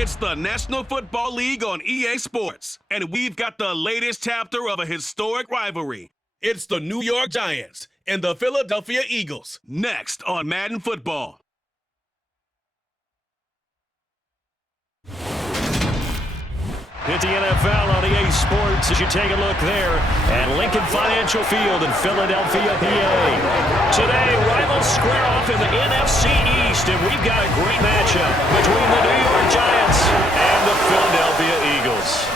It's the National Football League on EA Sports, and we've got the latest chapter of a historic rivalry. It's the New York Giants and the Philadelphia Eagles, next on Madden Football. Hit the NFL on EA Sports as you take a look there at Lincoln Financial Field in Philadelphia, PA. Today, rivals square off in the NFC East, and we've got a great matchup between the New York Giants and the Philadelphia Eagles.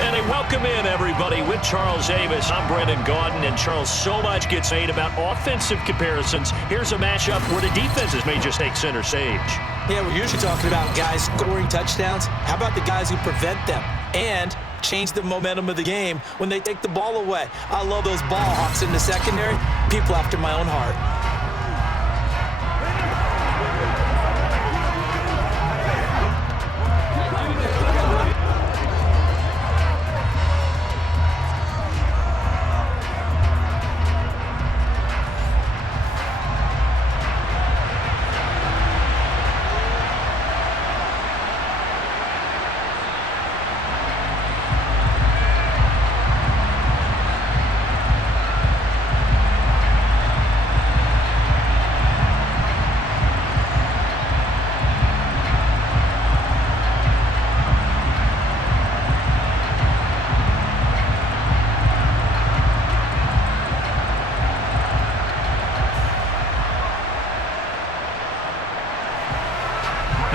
And welcome in, everybody, with Charles Davis. I'm Brendan Gaudin, and Charles, so much gets made about offensive comparisons. Here's a matchup where the defenses may just take center stage. Yeah, we're usually talking about guys scoring touchdowns. How about the guys who prevent them and change the momentum of the game when they take the ball away? I love those ball hawks in the secondary. People after my own heart.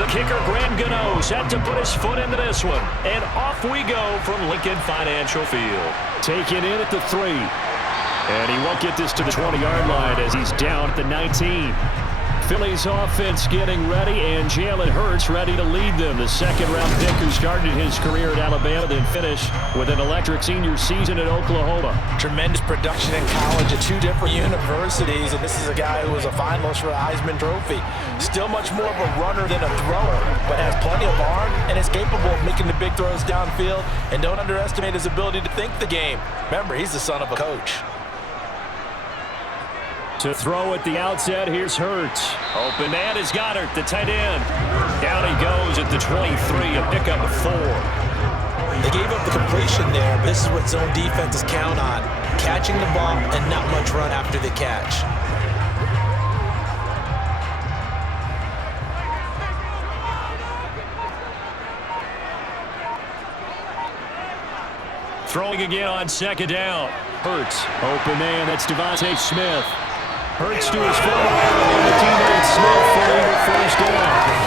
Kicker Graham Gano set to put his foot into this one. And off we go from Lincoln Financial Field. Taken in at the 3. And he won't get this to the 20-yard line as he's down at the 19. Philly's offense getting ready, and Jalen Hurts ready to lead them. The second-round pick who started his career at Alabama, then finished with an electric senior season at Oklahoma. Tremendous production in college at two different universities, and this is a guy who was a finalist for a Heisman Trophy. Still much more of a runner than a thrower, but has plenty of arm and is capable of making the big throws downfield. And don't underestimate his ability to think the game. Remember, he's the son of a coach. To throw at the outset, here's Hurts. Open man is Goddard, the tight end. Down he goes at the 23, a pickup of 4. They gave up the completion there, but this is what zone defenses count on. Catching the ball and not much run after the catch. Throwing again on second down. Hurts. Open man, that's Devontae Smith. Hurts to his forward, and the teammate Smith for the first down.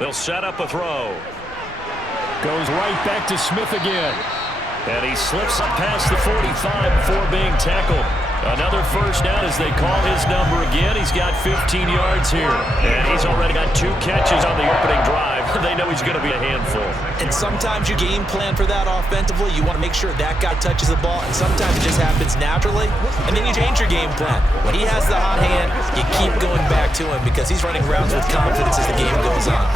They'll set up a throw. Goes right back to Smith again. And he slips up past the 45 before being tackled. Another first down as they call his number again. He's got 15 yards here. And he's already got 2 catches on the opening drive. They know he's going to be a handful. And sometimes you game plan for that offensively. You want to make sure that guy touches the ball. And sometimes it just happens naturally. And then you change your game plan. When he has the hot hand, you keep going back to him because he's running routes with confidence as the game goes on.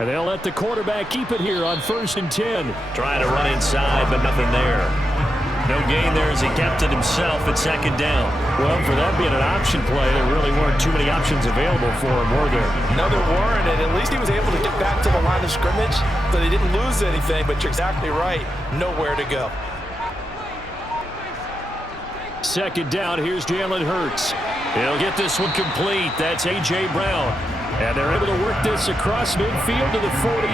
And they'll let the quarterback keep it here on 1st and 10. Trying to run inside, but nothing there. No gain there as he kept it himself at second down. Well, for that being an option play, there really weren't too many options available for him, were there? No, there weren't, and at least he was able to get back to the line of scrimmage, so they didn't lose anything, but you're exactly right. Nowhere to go. Second down, here's Jalen Hurts. He'll get this one complete. That's A.J. Brown. And they're able to work this across midfield to the 48.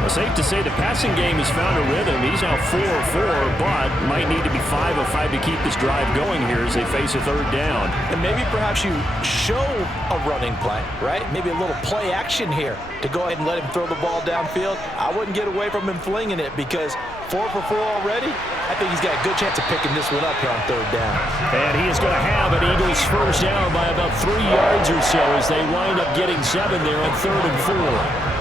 Well, safe to say the passing game has found a rhythm. He's now 4 of 4, but might need to be 5 of 5 to keep this drive going here as they face a third down. And maybe perhaps you show a running play, right? Maybe a little play action here to go ahead and let him throw the ball downfield. I wouldn't get away from him flinging it because 4 for 4 already. I think he's got a good chance of picking this one up here on third down. And he is going to have an Eagles first down by about 3 yards or so as they wind up getting 7 there on 3rd and 4.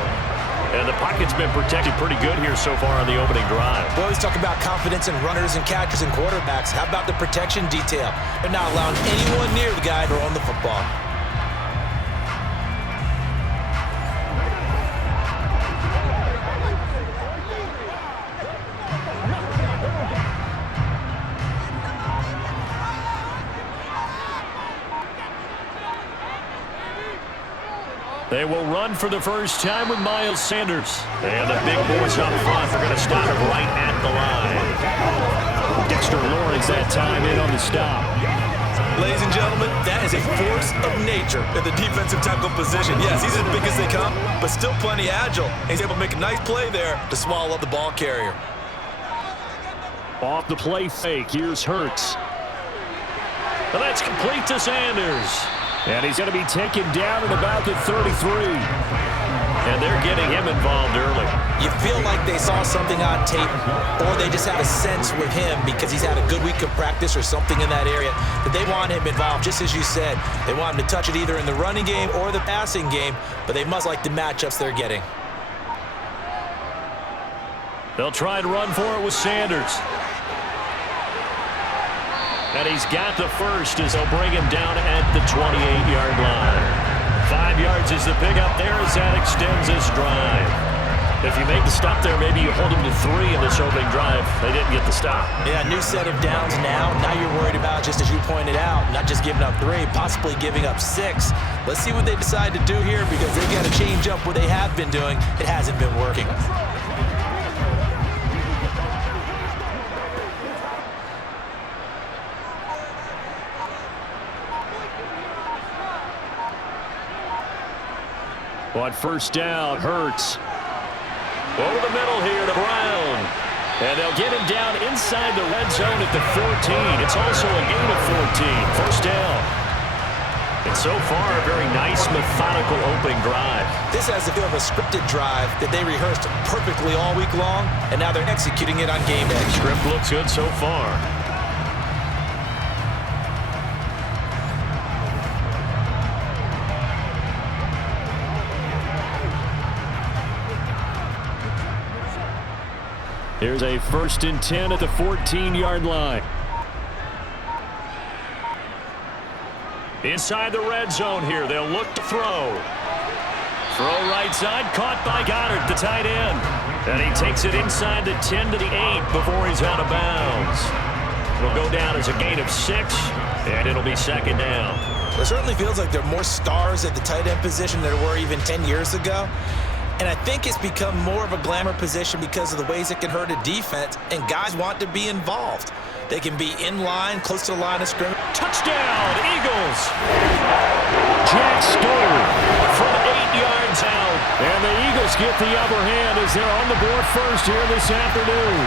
And the pocket's been protected pretty good here so far on the opening drive. We always talk about confidence in runners and catchers and quarterbacks. How about the protection detail? They're not allowing anyone near the guy throwing the football. They will run for the first time with Miles Sanders. And the big boys up front are going to stop him right at the line. Dexter Lawrence that time in on the stop. Ladies and gentlemen, that is a force of nature in the defensive tackle position. Yes, he's as big as they come, but still plenty agile. He's able to make a nice play there to swallow up the ball carrier. Off the play fake, here's Hurts. And that's complete to Sanders. And he's going to be taken down at about the 33. And they're getting him involved early. You feel like they saw something on tape, or they just have a sense with him because he's had a good week of practice or something in that area that they want him involved, just as you said. They want him to touch it either in the running game or the passing game, but they must like the matchups they're getting. They'll try and run for it with Sanders. And he's got the first as they'll bring him down at the 28-yard line. 5 yards is the pickup there as that extends this drive. If you make the stop there, maybe you hold him to 3 in this opening drive. They didn't get the stop. Yeah, new set of downs now. Now you're worried about, just as you pointed out, not just giving up 3, possibly giving up 6. Let's see what they decide to do here because they've got to change up what they have been doing. It hasn't been working. On first down, Hurts. Over the middle here to Brown. And they'll get him down inside the red zone at the 14. It's also a gain of 14. First down. And so far, a very nice, methodical opening drive. This has the feel of a scripted drive that they rehearsed perfectly all week long, and now they're executing it on game day. Script looks good so far. Here's a 1st and 10 at the 14-yard line. Inside the red zone here, they'll look to throw. Throw right side, caught by Goddard, the tight end. And he takes it inside the 10 to the 8 before he's out of bounds. It'll go down as a gain of 6, and it'll be second down. It certainly feels like there are more stars at the tight end position than there were even 10 years ago. And I think it's become more of a glamour position because of the ways it can hurt a defense, and guys want to be involved. They can be in line, close to the line of scrimmage. Touchdown, Eagles! Jack Stewart from 8 yards out. And the Eagles get the upper hand as they're on the board first here this afternoon.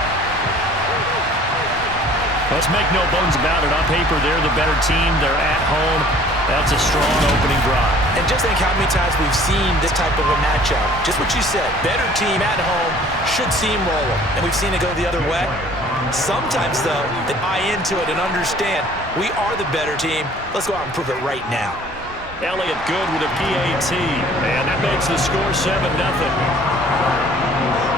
Let's make no bones about it. On paper, they're the better team. They're at home. That's a strong opening drive. And just think how many times we've seen this type of a matchup. Just what you said, better team at home should steamroll them. And we've seen it go the other way. Sometimes, though, they buy into it and understand we are the better team. Let's go out and prove it right now. Elliott good with a PAT. And that makes the score 7-0.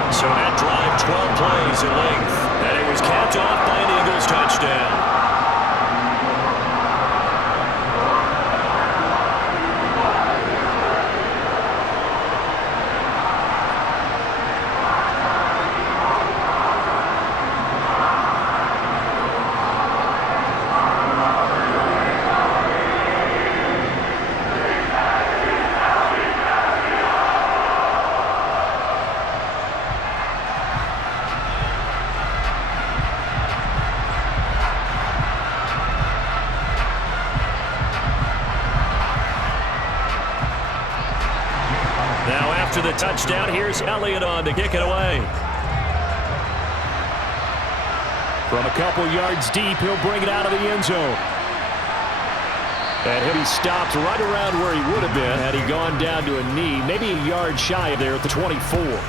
So that drive, 12 plays in length. And it was capped off by an Eagles touchdown. Now after the touchdown, here's Elliott on to kick it away. From a couple yards deep, he'll bring it out of the end zone. And he'll be stopped right around where he would have been had he gone down to a knee, maybe a yard shy of there at the 24.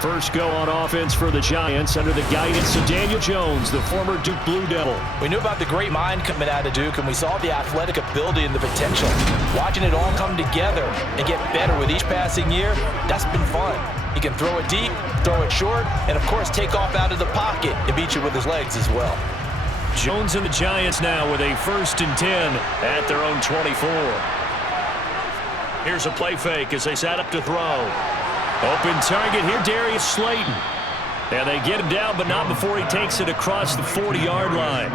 First go on offense for the Giants under the guidance of Daniel Jones, the former Duke Blue Devil. We knew about the great mind coming out of Duke, and we saw the athletic ability and the potential. Watching it all come together and get better with each passing year, that's been fun. He can throw it deep, throw it short, and of course take off out of the pocket and beat you with his legs as well. Jones and the Giants now with a 1st and 10 at their own 24. Here's a play fake as they set up to throw. Open target here, Darius Slayton. And they get him down, but not before he takes it across the 40-yard line.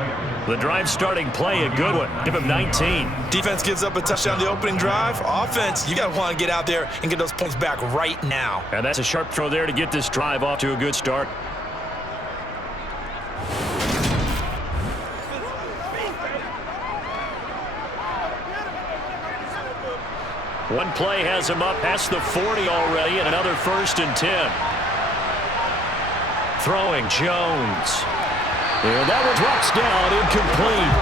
The drive starting play, a good one. Give him 19. Defense gives up a touchdown the opening drive. Offense, you got to want to get out there and get those points back right now. And that's a sharp throw there to get this drive off to a good start. One play has him up past the 40 already, and another 1st and 10. Throwing Jones. And that one drops down, incomplete.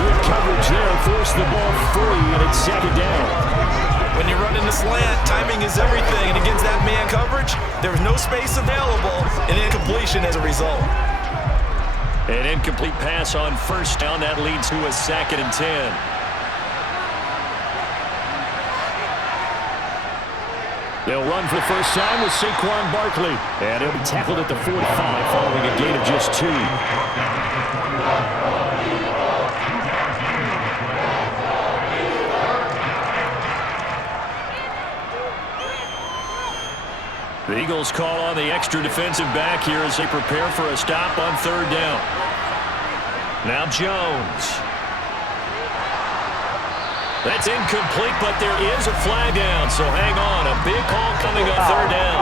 Good coverage there, forced the ball free, and it's 2nd down. When you're running the slant, timing is everything, and against that man coverage, there's no space available, and incompletion as a result. An incomplete pass on 1st down, that leads to a 2nd and 10. They'll run for the first time with Saquon Barkley. And he'll be tackled at the 45 following a gain of just 2. The Eagles call on the extra defensive back here as they prepare for a stop on 3rd down. Now Jones. That's incomplete, but there is a flag down, so hang on. A big call coming on 3rd down.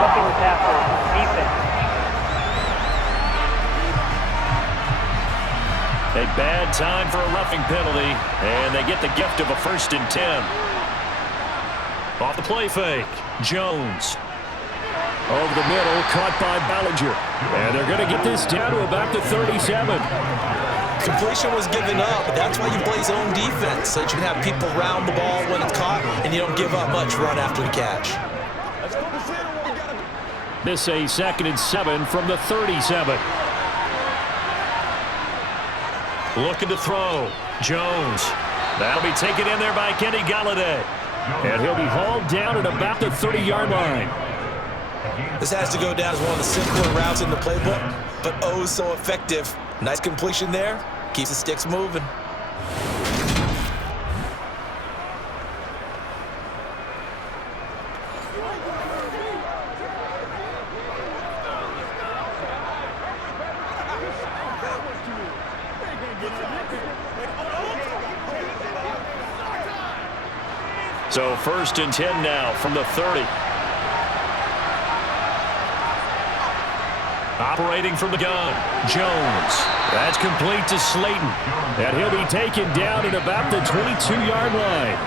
A bad time for a roughing penalty, and they get the gift of a 1st and 10. Off the play fake, Jones. Over the middle, caught by Ballinger. And they're going to get this down to about the 37. Completion was given up, but that's why you play zone defense, so that you can have people round the ball when it's caught, and you don't give up much run after the catch. This a 2nd and 7 from the 37. Looking to throw. Jones. That'll be taken in there by Kenny Galladay. And he'll be hauled down at about the 30-yard line. This has to go down as one of the simpler routes in the playbook, but oh so effective. Nice completion there. Keeps the sticks moving. So 1st and 10 now from the 30. Operating from the gun, Jones. That's complete to Slayton. And he'll be taken down at about the 22-yard line.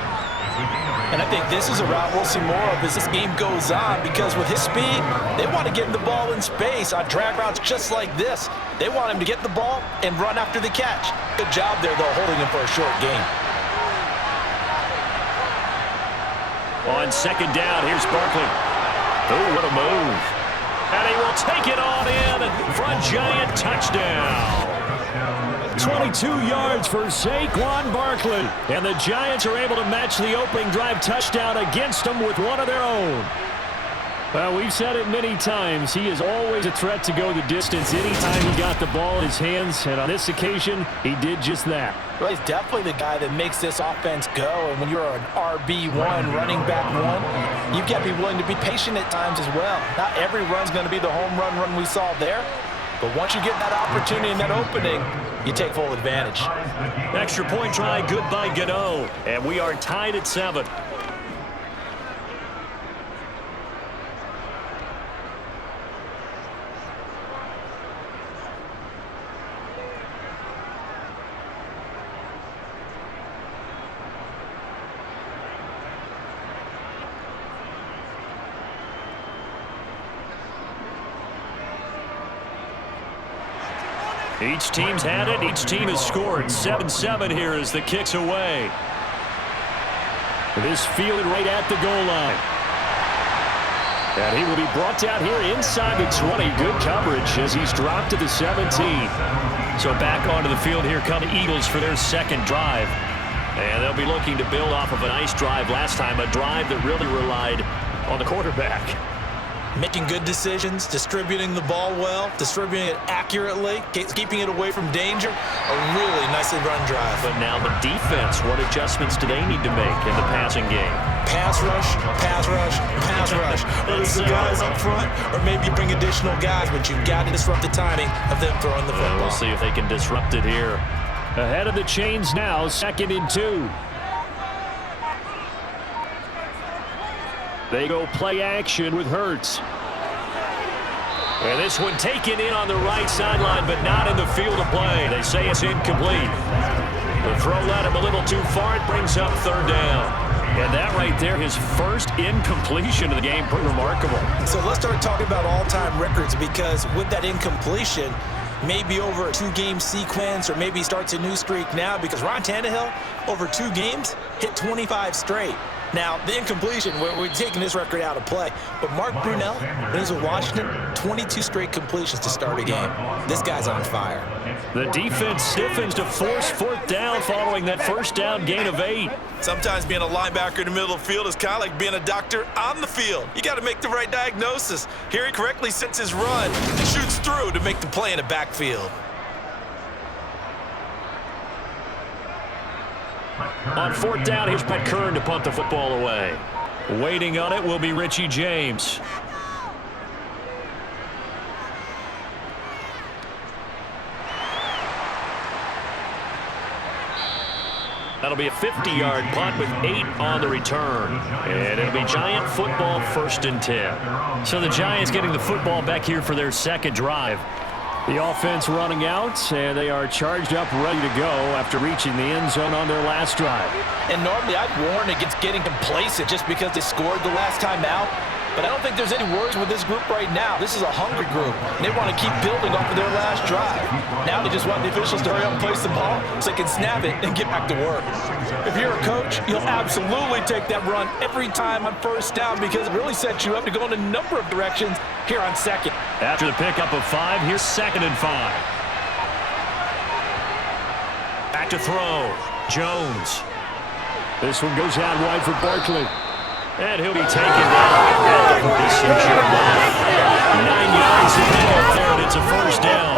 And I think this is a route we'll see more of as this game goes on, because with his speed, they want to get him the ball in space on drag routes just like this. They want him to get the ball and run after the catch. Good job there, though, holding him for a short gain. On 2nd down, here's Barkley. Oh, what a move. And he will take it on in for a Giant touchdown. 22 yards for Saquon Barkley. And the Giants are able to match the opening drive touchdown against them with one of their own. Well, we've said it many times. He is always a threat to go the distance anytime he got the ball in his hands. And on this occasion, he did just that. Well, he's definitely the guy that makes this offense go. And when you're an RB1, running back one, you've got to be willing to be patient at times as well. Not every run's going to be the home run we saw there. But once you get that opportunity and that opening, you take full advantage. Extra point try, good by Gano. And we are tied at 7. Each team's had it. Each team has scored. 7-7 here as the kick's away. This fielded right at the goal line. And he will be brought down here inside the 20. Good coverage as he's dropped to the 17. So back onto the field here come the Eagles for their second drive. And they'll be looking to build off of a nice drive last time, a drive that really relied on the quarterback. Making good decisions, distributing the ball well, distributing it accurately, keeping it away from danger. A really nicely run drive. But now the defense, what adjustments do they need to make in the passing game? Pass rush, pass rush, pass rush. Or the guys up front, or maybe bring additional guys, but you've got to disrupt the timing of them throwing the football. We'll see if they can disrupt it here. Ahead of the chains now, 2nd and 2. They go play action with Hurts. And this one taken in on the right sideline, but not in the field of play. They say it's incomplete. The throw led him a little too far. It brings up 3rd down. And that right there, his first incompletion of the game, pretty remarkable. So let's start talking about all-time records, because with that incompletion, maybe over a 2-game sequence, or maybe starts a new streak now, because Ryan Tannehill, over 2 games, hit 25 straight. Now, the incompletion, we're taking this record out of play, but Mark Brunell, when he was with Washington, 22 straight completions to start a game. This guy's on fire. The defense stiffens to force 4th down following that 1st down gain of 8. Sometimes being a linebacker in the middle of the field is kind of like being a doctor on the field. You got to make the right diagnosis. Here he correctly sets his run and shoots through to make the play in the backfield. On 4th down, here's Pat Kern to punt the football away. Waiting on it will be Richie James. That'll be a 50-yard punt with 8 on the return. And it'll be Giant football 1st and 10. So the Giants getting the football back here for their 2nd drive. The offense running out, and they are charged up, ready to go after reaching the end zone on their last drive. And normally I'd warn against getting complacent just because they scored the last time out. But I don't think there's any worries with this group right now. This is a hungry group, and they want to keep building off of their last drive. Now they just want the officials to hurry up and place the ball so they can snap it and get back to work. If you're a coach, you'll absolutely take that run every time on 1st down, because it really sets you up to go in a number of directions here on 2nd. After the pickup of 5, here's 2nd and 5. Back to throw. Jones. This one goes out wide for Barkley. And he'll be taken down. 9 yards to pick up there, and it's a 1st down.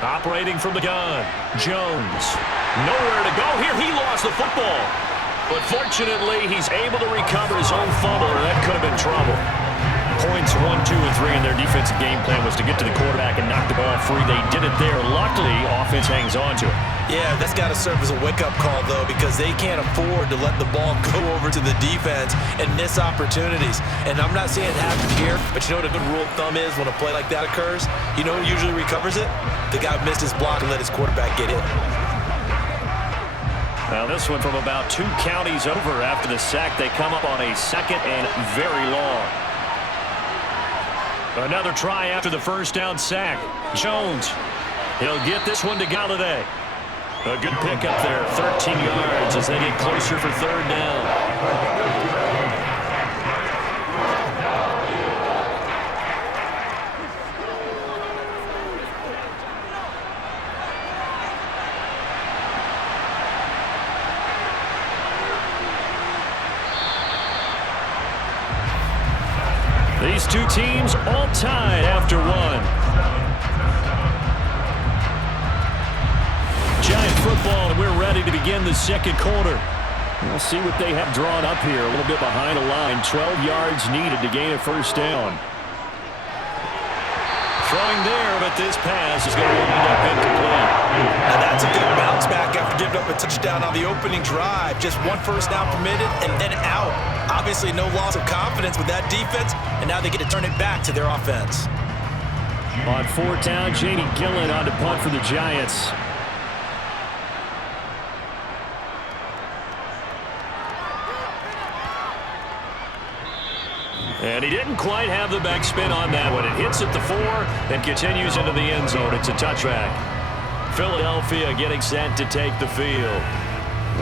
Operating from the gun, Jones. Nowhere to go here. He lost the football. But fortunately, he's able to recover his own fumble, or that could have been trouble. Points 1, 2, and 3 in their defensive game plan was to get to the quarterback and knock the ball free. They did it there. Luckily, offense hangs on to it. Yeah, that's got to serve as a wake-up call, though, because they can't afford to let the ball go over to the defense and miss opportunities. And I'm not saying it happened here, but you know what a good rule of thumb is when a play like that occurs? You know who usually recovers it? The guy who missed his block and let his quarterback get hit. Now this one from about 2 counties over after the sack. They come up on a 2nd and very long. Another try after the 1st down sack. Jones. He'll get this one to Galladay. A good pickup there. 13 yards as they get closer for 3rd down. These 2 teams all tied after 1. Giant football, and we're ready to begin the 2nd quarter. We'll see what they have drawn up here. A little bit behind the line. 12 yards needed to gain a 1st down. Throwing there, but this pass is going to wind up incomplete. Now that's a good bounce back after giving up a touchdown on the opening drive. Just one first down permitted and then out. Obviously no loss of confidence with that defense, and now they get to turn it back to their offense. On fourth down, Jamie Gillen on to punt for the Giants. And he didn't quite have the backspin on that one. It hits at the 4 and continues into the end zone. It's a touchback. Philadelphia getting set to take the field.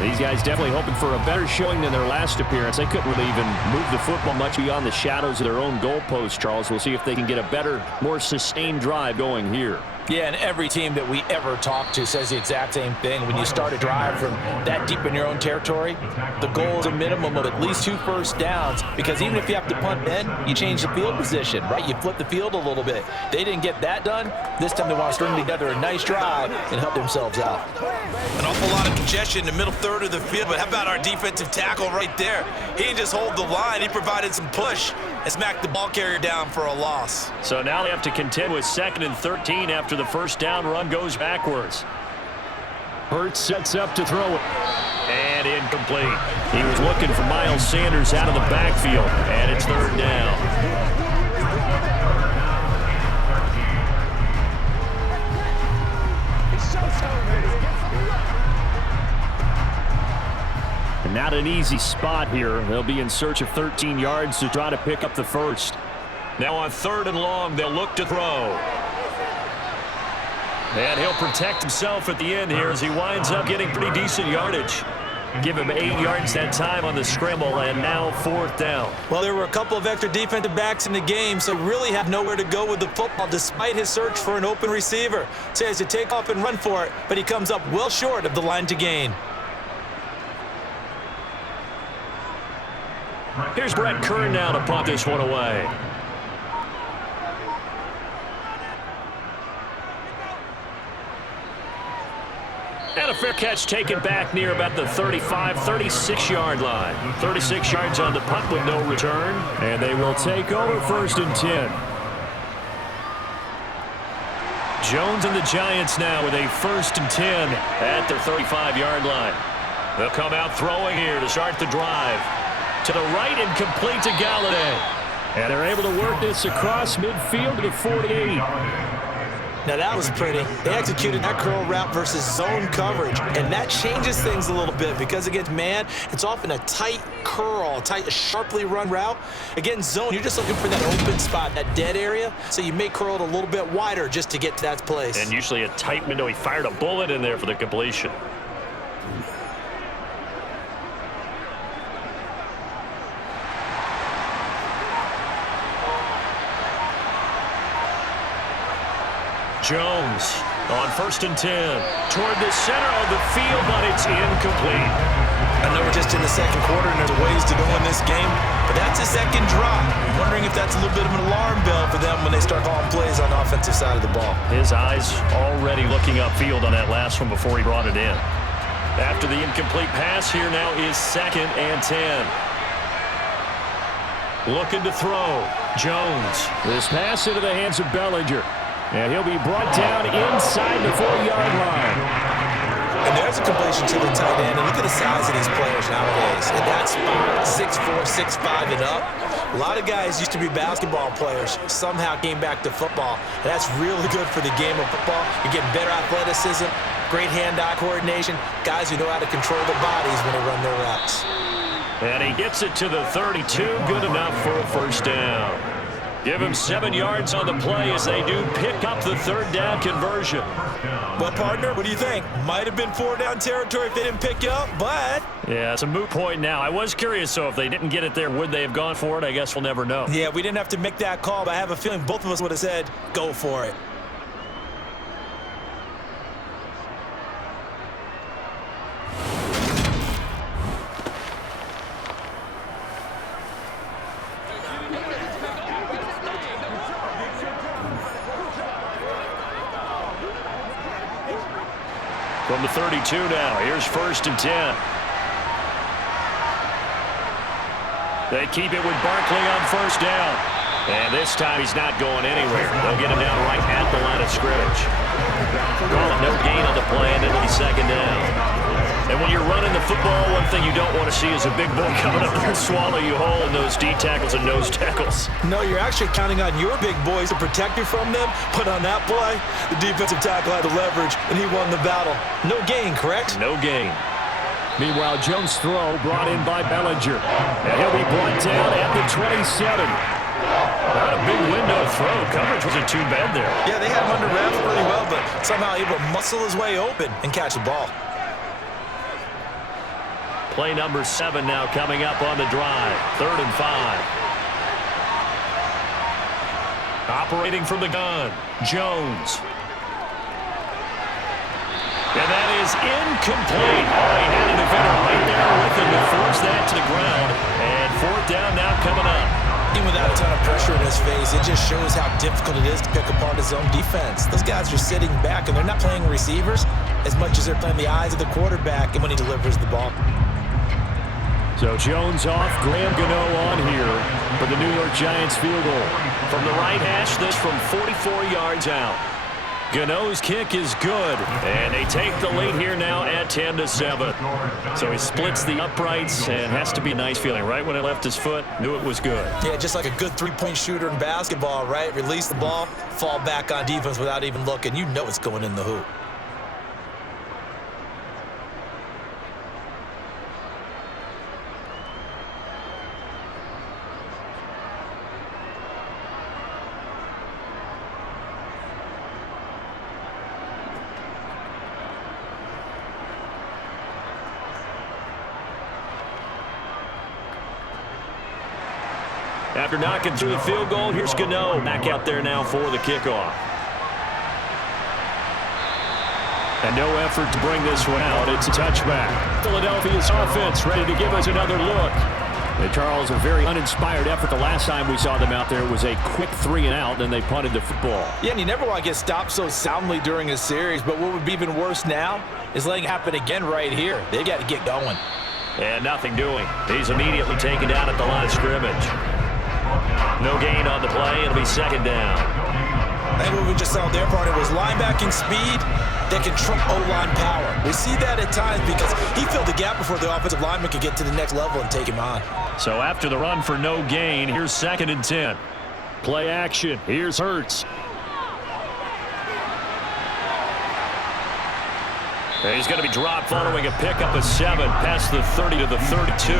These guys definitely hoping for a better showing than their last appearance. They couldn't really even move the football much beyond the shadows of their own goalpost, Charles. We'll see if they can get a better, more sustained drive going here. Yeah, and every team that we ever talk to says the exact same thing. When you start a drive from that deep in your own territory, the goal is a minimum of at least 2 first downs, because even if you have to punt then, you change the field position, right? You flip the field a little bit. They didn't get that done. This time they want to string together a nice drive and help themselves out. An awful lot of congestion in the middle third of the field, but how about our defensive tackle right there? He didn't just hold the line. He provided some push and smacked the ball carrier down for a loss. So now they have to contend with 2nd and 13 after the first down run goes backwards. Hurts sets up to throw it. And incomplete. He was looking for Miles Sanders out of the backfield, and it's 3rd down. And not an easy spot here. They'll be in search of 13 yards to try to pick up the first. Now on 3rd and long, they'll look to throw. And he'll protect himself at the end here as he winds up getting pretty decent yardage. Give him 8 yards that time on the scramble, and now 4th down. Well, there were a couple of extra defensive backs in the game, so really had nowhere to go with the football despite his search for an open receiver. So he has to take off and run for it, but he comes up well short of the line to gain. Here's Brett Kern now to punt this one away. And a fair catch taken back near about the 35, 36-yard line. 36 yards on the punt with no return. And they will take over 1st and 10. Jones and the Giants now with a 1st and 10 at their 35-yard line. They'll come out throwing here to start the drive. To the right and complete to Galladay. And they're able to work this across midfield to the 48. Now that was pretty. They executed that curl route versus zone coverage, and that changes things a little bit because against man, it's often a tight curl, a sharply run route. Against zone, you're just looking for that open spot, that dead area, so you may curl it a little bit wider just to get to that place. And usually a tight window. He fired a bullet in there for the completion. Jones on 1st and 10 toward the center of the field, but it's incomplete. I know we're just in the 2nd quarter and there's ways to go in this game, but that's a 2nd drop. I'm wondering if that's a little bit of an alarm bell for them when they start calling plays on the offensive side of the ball. His eyes already looking upfield on that last one before he brought it in. After the incomplete pass, here now is 2nd and 10. Looking to throw. Jones. This pass into the hands of Bellinger. And he'll be brought down inside the 4-yard line. And there's a completion to the tight end. And look at the size of these players nowadays. In that spot, 6'4", 6'5", and up. A lot of guys used to be basketball players, somehow came back to football. And that's really good for the game of football. You're getting better athleticism, great hand-eye coordination, guys who know how to control their bodies when they run their routes. And he gets it to the 32, good enough for a 1st down. Give him 7 yards on the play as they do pick up the 3rd down conversion. Well, partner, what do you think? Might have been 4-down territory if they didn't pick you up, but... Yeah, it's a moot point now. I was curious, so if they didn't get it there, would they have gone for it? I guess we'll never know. Yeah, we didn't have to make that call, but I have a feeling both of us would have said, go for it. From the 32 now, here's 1st and 10. They keep it with Barkley on 1st down. And this time he's not going anywhere. They'll get him down right at the line of scrimmage. Call it no gain on the play, and it'll be second down. And when you're running the football, one thing you don't want to see is a big boy coming up there and swallow you whole in those D tackles and nose tackles. No, you're actually counting on your big boys to protect you from them. But on that play, the defensive tackle had the leverage, and he won the battle. No gain, correct? No gain. Meanwhile, Jones' throw brought in by Bellinger. And he'll be brought down at the 27. Not a big window throw. Coverage wasn't too bad there. Yeah, they had him under wraps pretty well, but somehow able to muscle his way open and catch the ball. Play number 7 now coming up on the drive. 3rd and 5. Operating from the gun, Jones. And that is incomplete. Oh, he had a defender right there with him to force that to the ground. And 4th down now coming up. Even without a ton of pressure in his face, it just shows how difficult it is to pick apart his own defense. Those guys are sitting back, and they're not playing receivers as much as they're playing the eyes of the quarterback and when he delivers the ball. So Jones off, Graham Gano on here for the New York Giants field goal. From the right hash, this from 44 yards out. Gano's kick is good, and they take the lead here now at 10-7. So he splits the uprights, and has to be a nice feeling. Right when it left his foot, knew it was good. Yeah, just like a good three-point shooter in basketball, right? Release the ball, fall back on defense without even looking. You know it's going in the hoop. After knocking through the field goal, here's Gano back out there now for the kickoff. And no effort to bring this one out. It's a touchback. Philadelphia's offense ready to give us another look. And Charles, a very uninspired effort. The last time we saw them out there was a quick 3-and-out, and they punted the football. Yeah, and you never want to get stopped so soundly during a series, but what would be even worse now is letting it happen again right here. They got to get going. And nothing doing. He's immediately taken down at the line of scrimmage. No gain on the play. It'll be second down. I think what we just saw their part, it was linebacking speed that can trump O-line power. We see that at times because he filled the gap before the offensive lineman could get to the next level and take him on. So after the run for no gain, here's 2nd and 10. Play action. Here's Hurts. He's going to be dropped following a pickup of 7 past the 30 to the 32.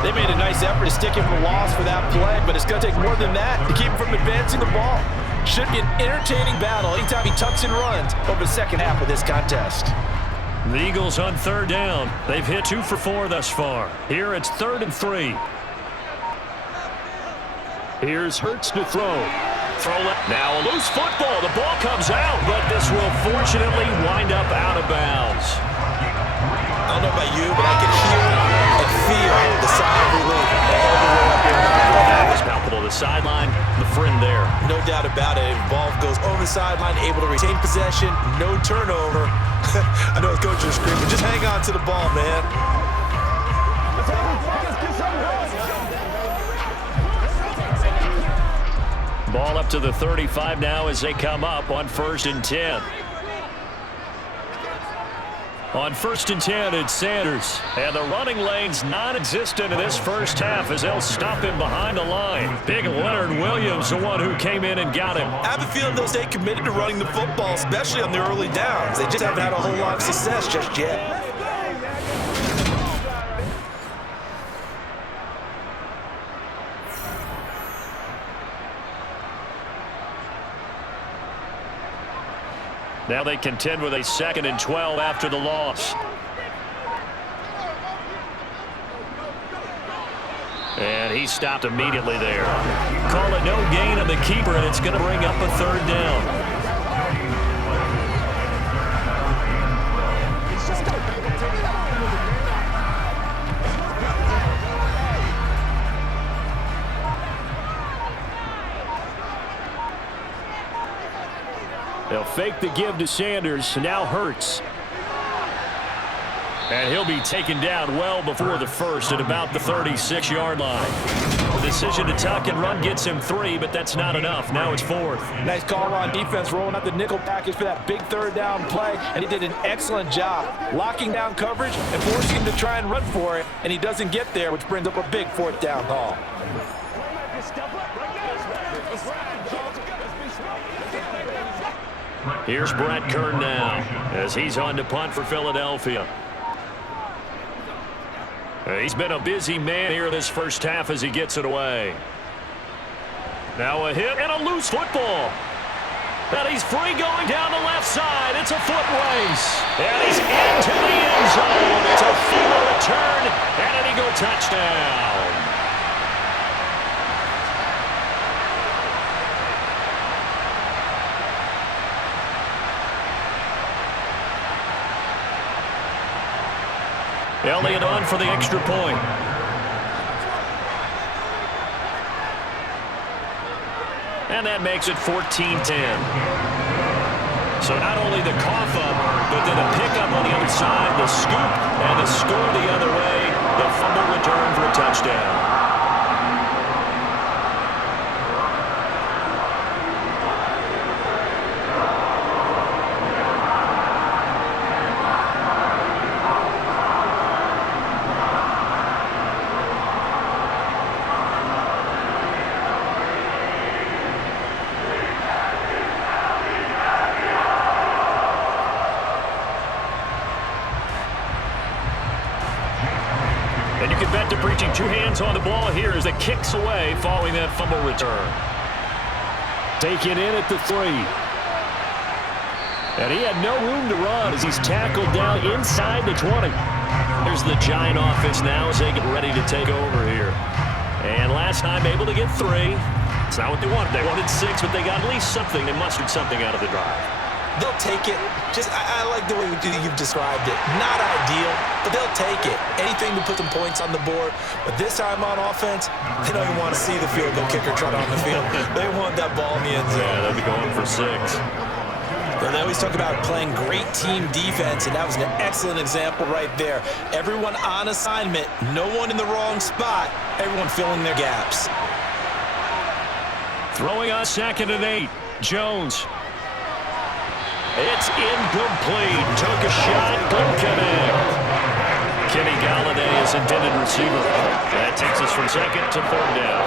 They made a nice effort to stick him for loss for that play, but it's going to take more than that to keep him from advancing the ball. Should be an entertaining battle anytime he tucks and runs over the second half of this contest. The Eagles on 3rd down. They've hit 2 for 4 thus far. Here it's 3rd and 3. Here's Hurts to throw. Now a loose football. The ball comes out, but this will fortunately wind up out of bounds. I don't know about you, but I can hear and feel the sigh of relief. That was palpable. The sideline, the friend there. No doubt about it. The ball goes over the sideline, able to retain possession, no turnover. I know his coach is screaming, just hang on to the ball, man. Ball up to the 35 now as they come up on 1st and 10. On 1st and 10, it's Sanders. And the running lane's non-existent in this first half as they'll stop him behind the line. Big Leonard Williams, the one who came in and got him. I have a feeling they'll stay committed to running the football, especially on the early downs. They just haven't had a whole lot of success just yet. Now they contend with a 2nd and 12 after the loss. And he stopped immediately there. Call it no gain on the keeper, and it's going to bring up a 3rd down. They'll fake the give to Sanders. Now Hurts. And he'll be taken down well before the first at about the 36-yard line. The decision to tuck and run gets him 3, but that's not enough. Now it's 4th. Nice call on defense, rolling out the nickel package for that big third down play, and he did an excellent job locking down coverage and forcing him to try and run for it, and he doesn't get there, which brings up a big 4th down call. Here's Brett Kern now as he's on to punt for Philadelphia. He's been a busy man here this first half as he gets it away. Now a hit and a loose football. And he's free going down the left side. It's a foot race. And he's into the end zone. It's a full return and an Eagle touchdown. Elliott on for the extra point. And that makes it 14-10. So not only the cough up, but then a pickup on the other side, the scoop, and the score the other way, the fumble return for a touchdown. And you can bet to preaching 2 hands on the ball here as it kicks away following that fumble return. Taken in at the 3. And he had no room to run as he's tackled down inside the 20. There's the Giant offense now as they get ready to take over here. And last time able to get 3. It's not what they wanted. They wanted 6, but they got at least something. They mustered something out of the drive. They'll take it. I like the way you've described it. Not ideal, but they'll take it. Anything to put some points on the board. But this time on offense, they don't even want to see the field goal kicker trot on the field. They want that ball in the end zone. Yeah, they'll be going for 6. Well, they always talk about playing great team defense, and that was an excellent example right there. Everyone on assignment, no one in the wrong spot, everyone filling their gaps. Throwing on 2nd and 8, Jones. It's incomplete. Took a shot, couldn't connect. Kenny Galladay is intended receiver. That takes us from 2nd to 3rd down.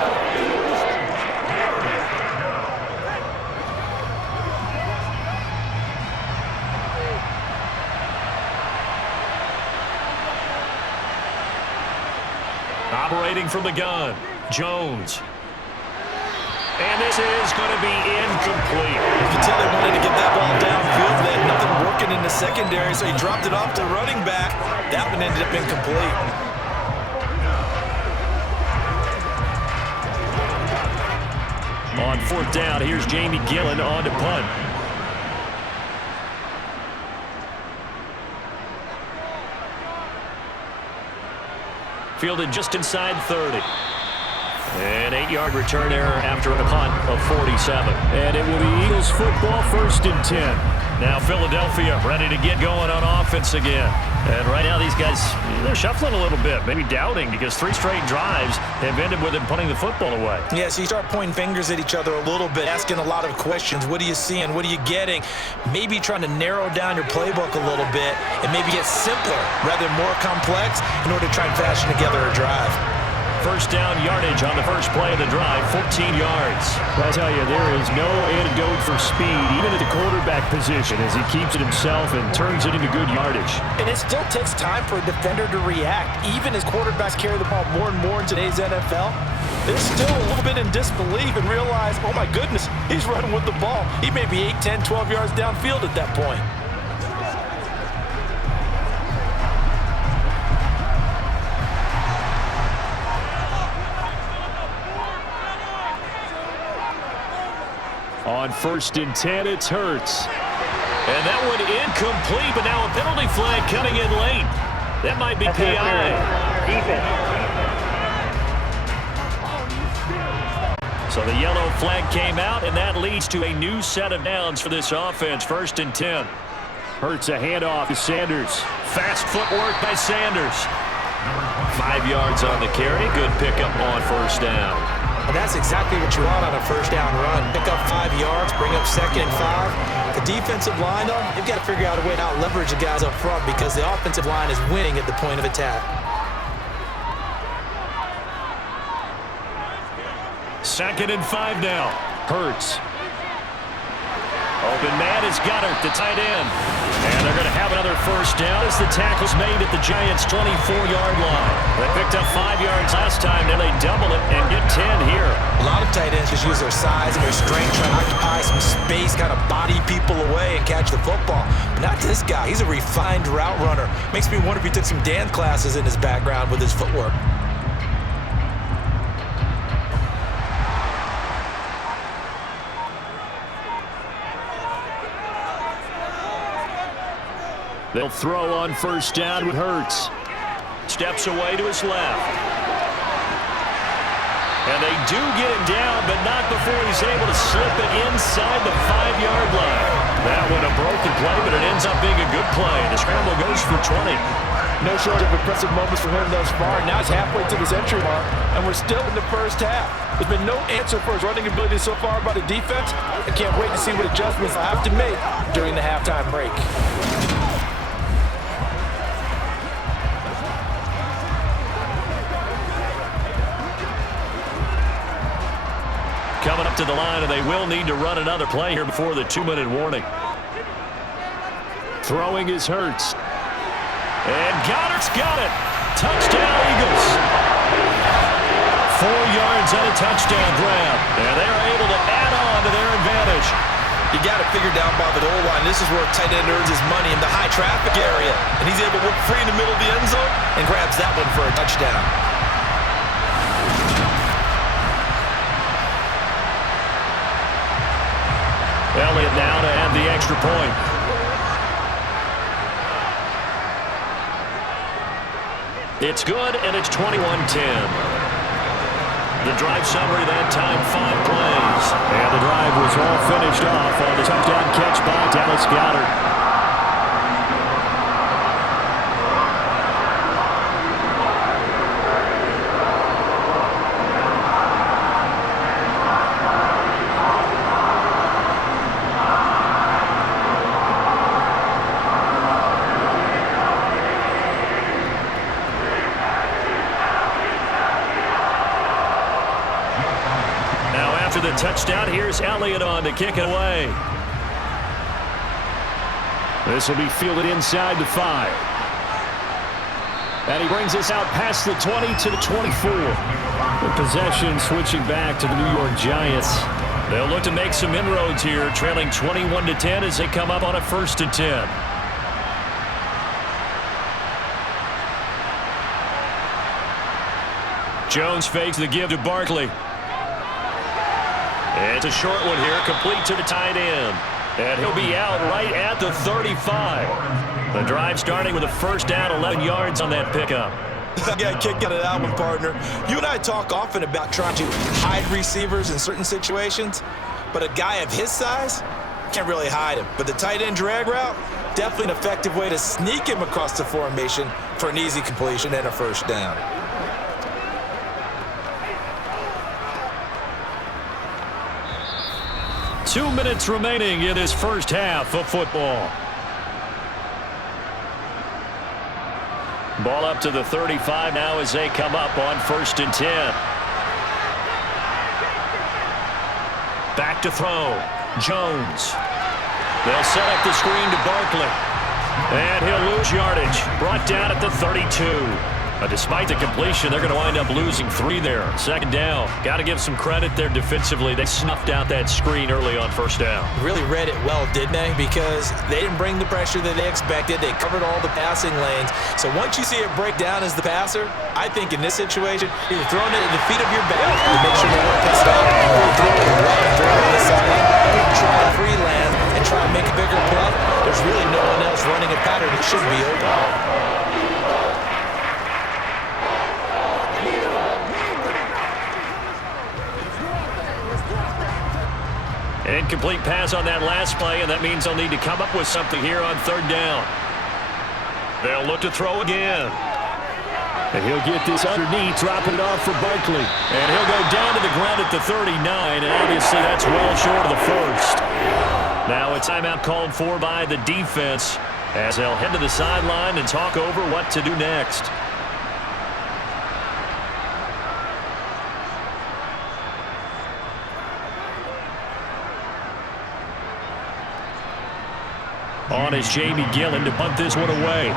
Operating from the gun, Jones. And this is going to be incomplete. You can tell they wanted to get that ball downfield. They had nothing working in the secondary, so he dropped it off to running back. That one ended up incomplete. On 4th down, here's Jamie Gillen on to punt. Fielded just inside 30. An 8-yard return error after a punt of 47. And it will be Eagles football, 1st and 10. Now Philadelphia ready to get going on offense again. And right now these guys, they're shuffling a little bit, maybe doubting because 3 straight drives have ended with them putting the football away. Yeah, so you start pointing fingers at each other a little bit, asking a lot of questions. What are you seeing? What are you getting? Maybe trying to narrow down your playbook a little bit and maybe get simpler rather than more complex in order to try and fashion together a drive. 1st down yardage on the first play of the drive, 14 yards. I tell you, there is no antidote for speed, even at the quarterback position, as he keeps it himself and turns it into good yardage. And it still takes time for a defender to react. Even as quarterbacks carry the ball more and more in today's NFL, they're still a little bit in disbelief and realize, oh my goodness, he's running with the ball. He may be 8, 10, 12 yards downfield at that point. On 1st and 10, it's Hurts. And that one incomplete, but now a penalty flag coming in late. That might be PI. So the yellow flag came out, and that leads to a new set of downs for this offense. 1st and 10. Hurts a handoff to Sanders. Fast footwork by Sanders. 5 yards on the carry. Good pickup on first down. And that's exactly what you want on a first down run. Pick up 5 yards, bring up 2nd and 5. The defensive line, though, you've got to figure out a way to out-leverage the guys up front because the offensive line is winning at the point of attack. 2nd and 5 now. Hurts. Open man is Goddard, the tight end. And they're going to have another first down as the tackle's made at the Giants' 24-yard line. They picked up 5 yards last time, now they double it and get 10 here. A lot of tight ends just use their size and their strength, trying to occupy some space, kind of body people away and catch the football. But not this guy. He's a refined route runner. Makes me wonder if he took some dance classes in his background with his footwork. They'll throw on first down with Hurts. Steps away to his left. And they do get him down, but not before he's able to slip it inside the 5-yard line. That one a broken play, but it ends up being a good play. The scramble goes for 20. No shortage of impressive moments from him thus far. Now he's halfway to the century mark, and we're still in the first half. There's been no answer for his running ability so far by the defense. I can't wait to see what adjustments I have to make during the halftime break. Coming up to the line, and they will need to run another play here before the 2-minute warning. Throwing is Hurts. And Goddard's got it. Touchdown, Eagles. 4 yards and a touchdown grab. And they're able to add on to their advantage. You got to figure down by the goal line. This is where a tight end earns his money in the high traffic area. And he's able to work free in the middle of the end zone and grabs that one for a touchdown. Elliott now to add the extra point. It's good, and it's 21-10. The drive summary that time, 5 plays. And the drive was all finished off on the touchdown catch by Dallas Goedert. The touchdown, here's Elliott on to kick it away. This will be fielded inside the 5. And he brings us out past the 20 to the 24. The possession switching back to the New York Giants. They'll look to make some inroads here, trailing 21-10 as they come up on a 1st and 10. Jones fakes the give to Barkley. It's a short one here, complete to the tight end. And he'll be out right at the 35. The drive starting with a first down, 11 yards on that pickup. I got a kick out of that one, partner. You and I talk often about trying to hide receivers in certain situations, but a guy of his size can't really hide him. But the tight end drag route, definitely an effective way to sneak him across the formation for an easy completion and a first down. Two minutes remaining in this first half of football. Ball up to the 35 now as they come up on 1st and 10. Back to throw. Jones. They'll set up the screen to Barkley. And he'll lose yardage. Brought down at the 32. Despite the completion, they're going to wind up losing 3 there. 2nd down. Got to give some credit there defensively. They snuffed out that screen early on 1st down. Really read it well, didn't they? Because they didn't bring the pressure that they expected. They covered all the passing lanes. So once you see it break down as the passer, I think in this situation, you're throwing it at the feet of your back to make sure they don't piss off. Or throw it right through on the sideline. Try to free land and try to make a bigger play. There's really no one else running a pattern that should be open. Incomplete pass on that last play, and that means they'll need to come up with something here on 3rd down. They'll look to throw again. And he'll get this underneath, dropping it off for Barkley. And he'll go down to the ground at the 39, and obviously that's well short of the first. Now a timeout called for by the defense as they'll head to the sideline and talk over what to do next. On is Jamie Gillen to bunt this one away.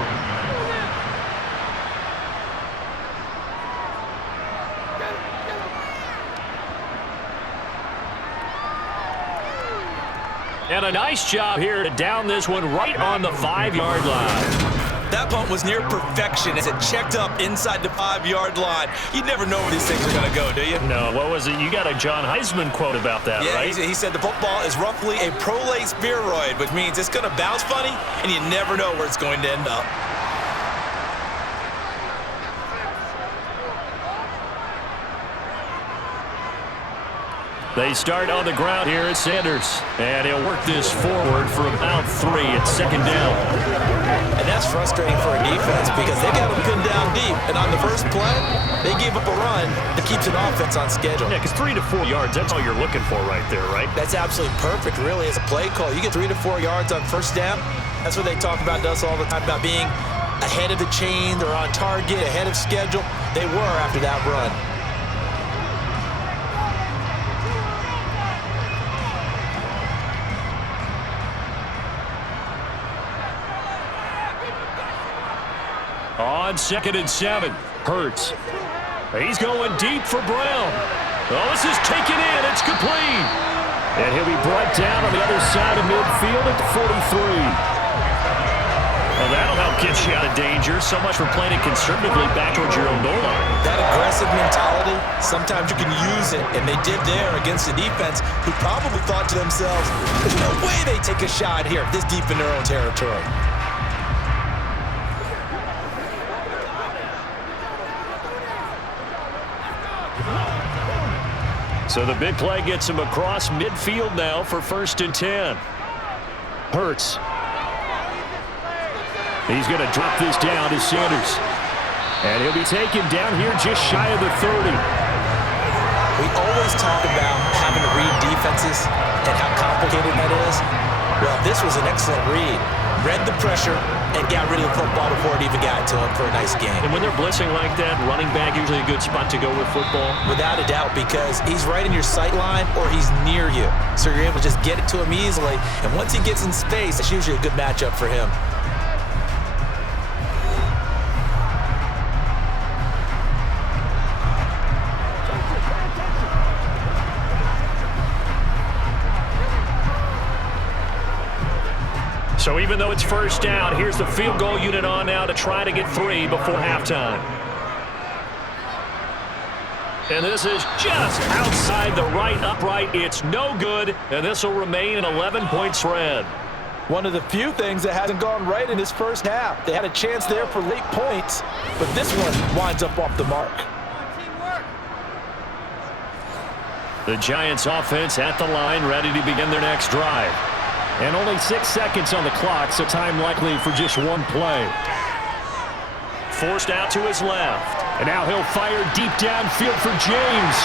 And a nice job here to down this one right on the 5-yard line. That punt was near perfection as it checked up inside the 5-yard line. You never know where these things are going to go, do you? No, what was it? You got a John Heisman quote about that, yeah, right? He said the football is roughly a prolate spheroid, which means it's going to bounce funny, and you never know where it's going to end up. They start on the ground here at Sanders. And he'll work this forward for about 3 at second down. And that's frustrating for a defense because they got them pinned down deep. And on the first play, they gave up a run that keeps an offense on schedule. Yeah, because 3 to 4 yards, that's all you're looking for right there, right? That's absolutely perfect, really, as a play call. You get 3 to 4 yards on first down. That's what they talk about to us all the time, about being ahead of the chain. They're on target, ahead of schedule. They were after that run. On 2nd and 7, Hurts. He's going deep for Brown. Oh, this is taken in. It's complete. And he'll be brought down on the other side of midfield at the 43. Well, that'll help get you out of danger. So much for playing it conservatively back towards your own goal line. That aggressive mentality, sometimes you can use it, and they did there against the defense who probably thought to themselves, there's no way they take a shot here this deep in their own territory. So the big play gets him across midfield now for 1st and 10. Hurts. He's going to drop this down to Sanders. And he'll be taken down here just shy of the 30. We always talk about having to read defenses and how complicated that is. Well, this was an excellent read. Read the pressure and got rid of the football before it even got to him for a nice game. And when they're blitzing like that, running back usually a good spot to go with football. Without a doubt, because he's right in your sight line or he's near you. So you're able to just get it to him easily. And once he gets in space, it's usually a good matchup for him. So even though it's first down, here's the field goal unit on now to try to get 3 before halftime. And this is just outside the right upright. It's no good, and this will remain an 11-point spread. One of the few things that hasn't gone right in this first half. They had a chance there for late points, but this one winds up off the mark. The Giants offense at the line, ready to begin their next drive. And only 6 seconds on the clock, so time likely for just one play. Forced out to his left. And now he'll fire deep downfield for James.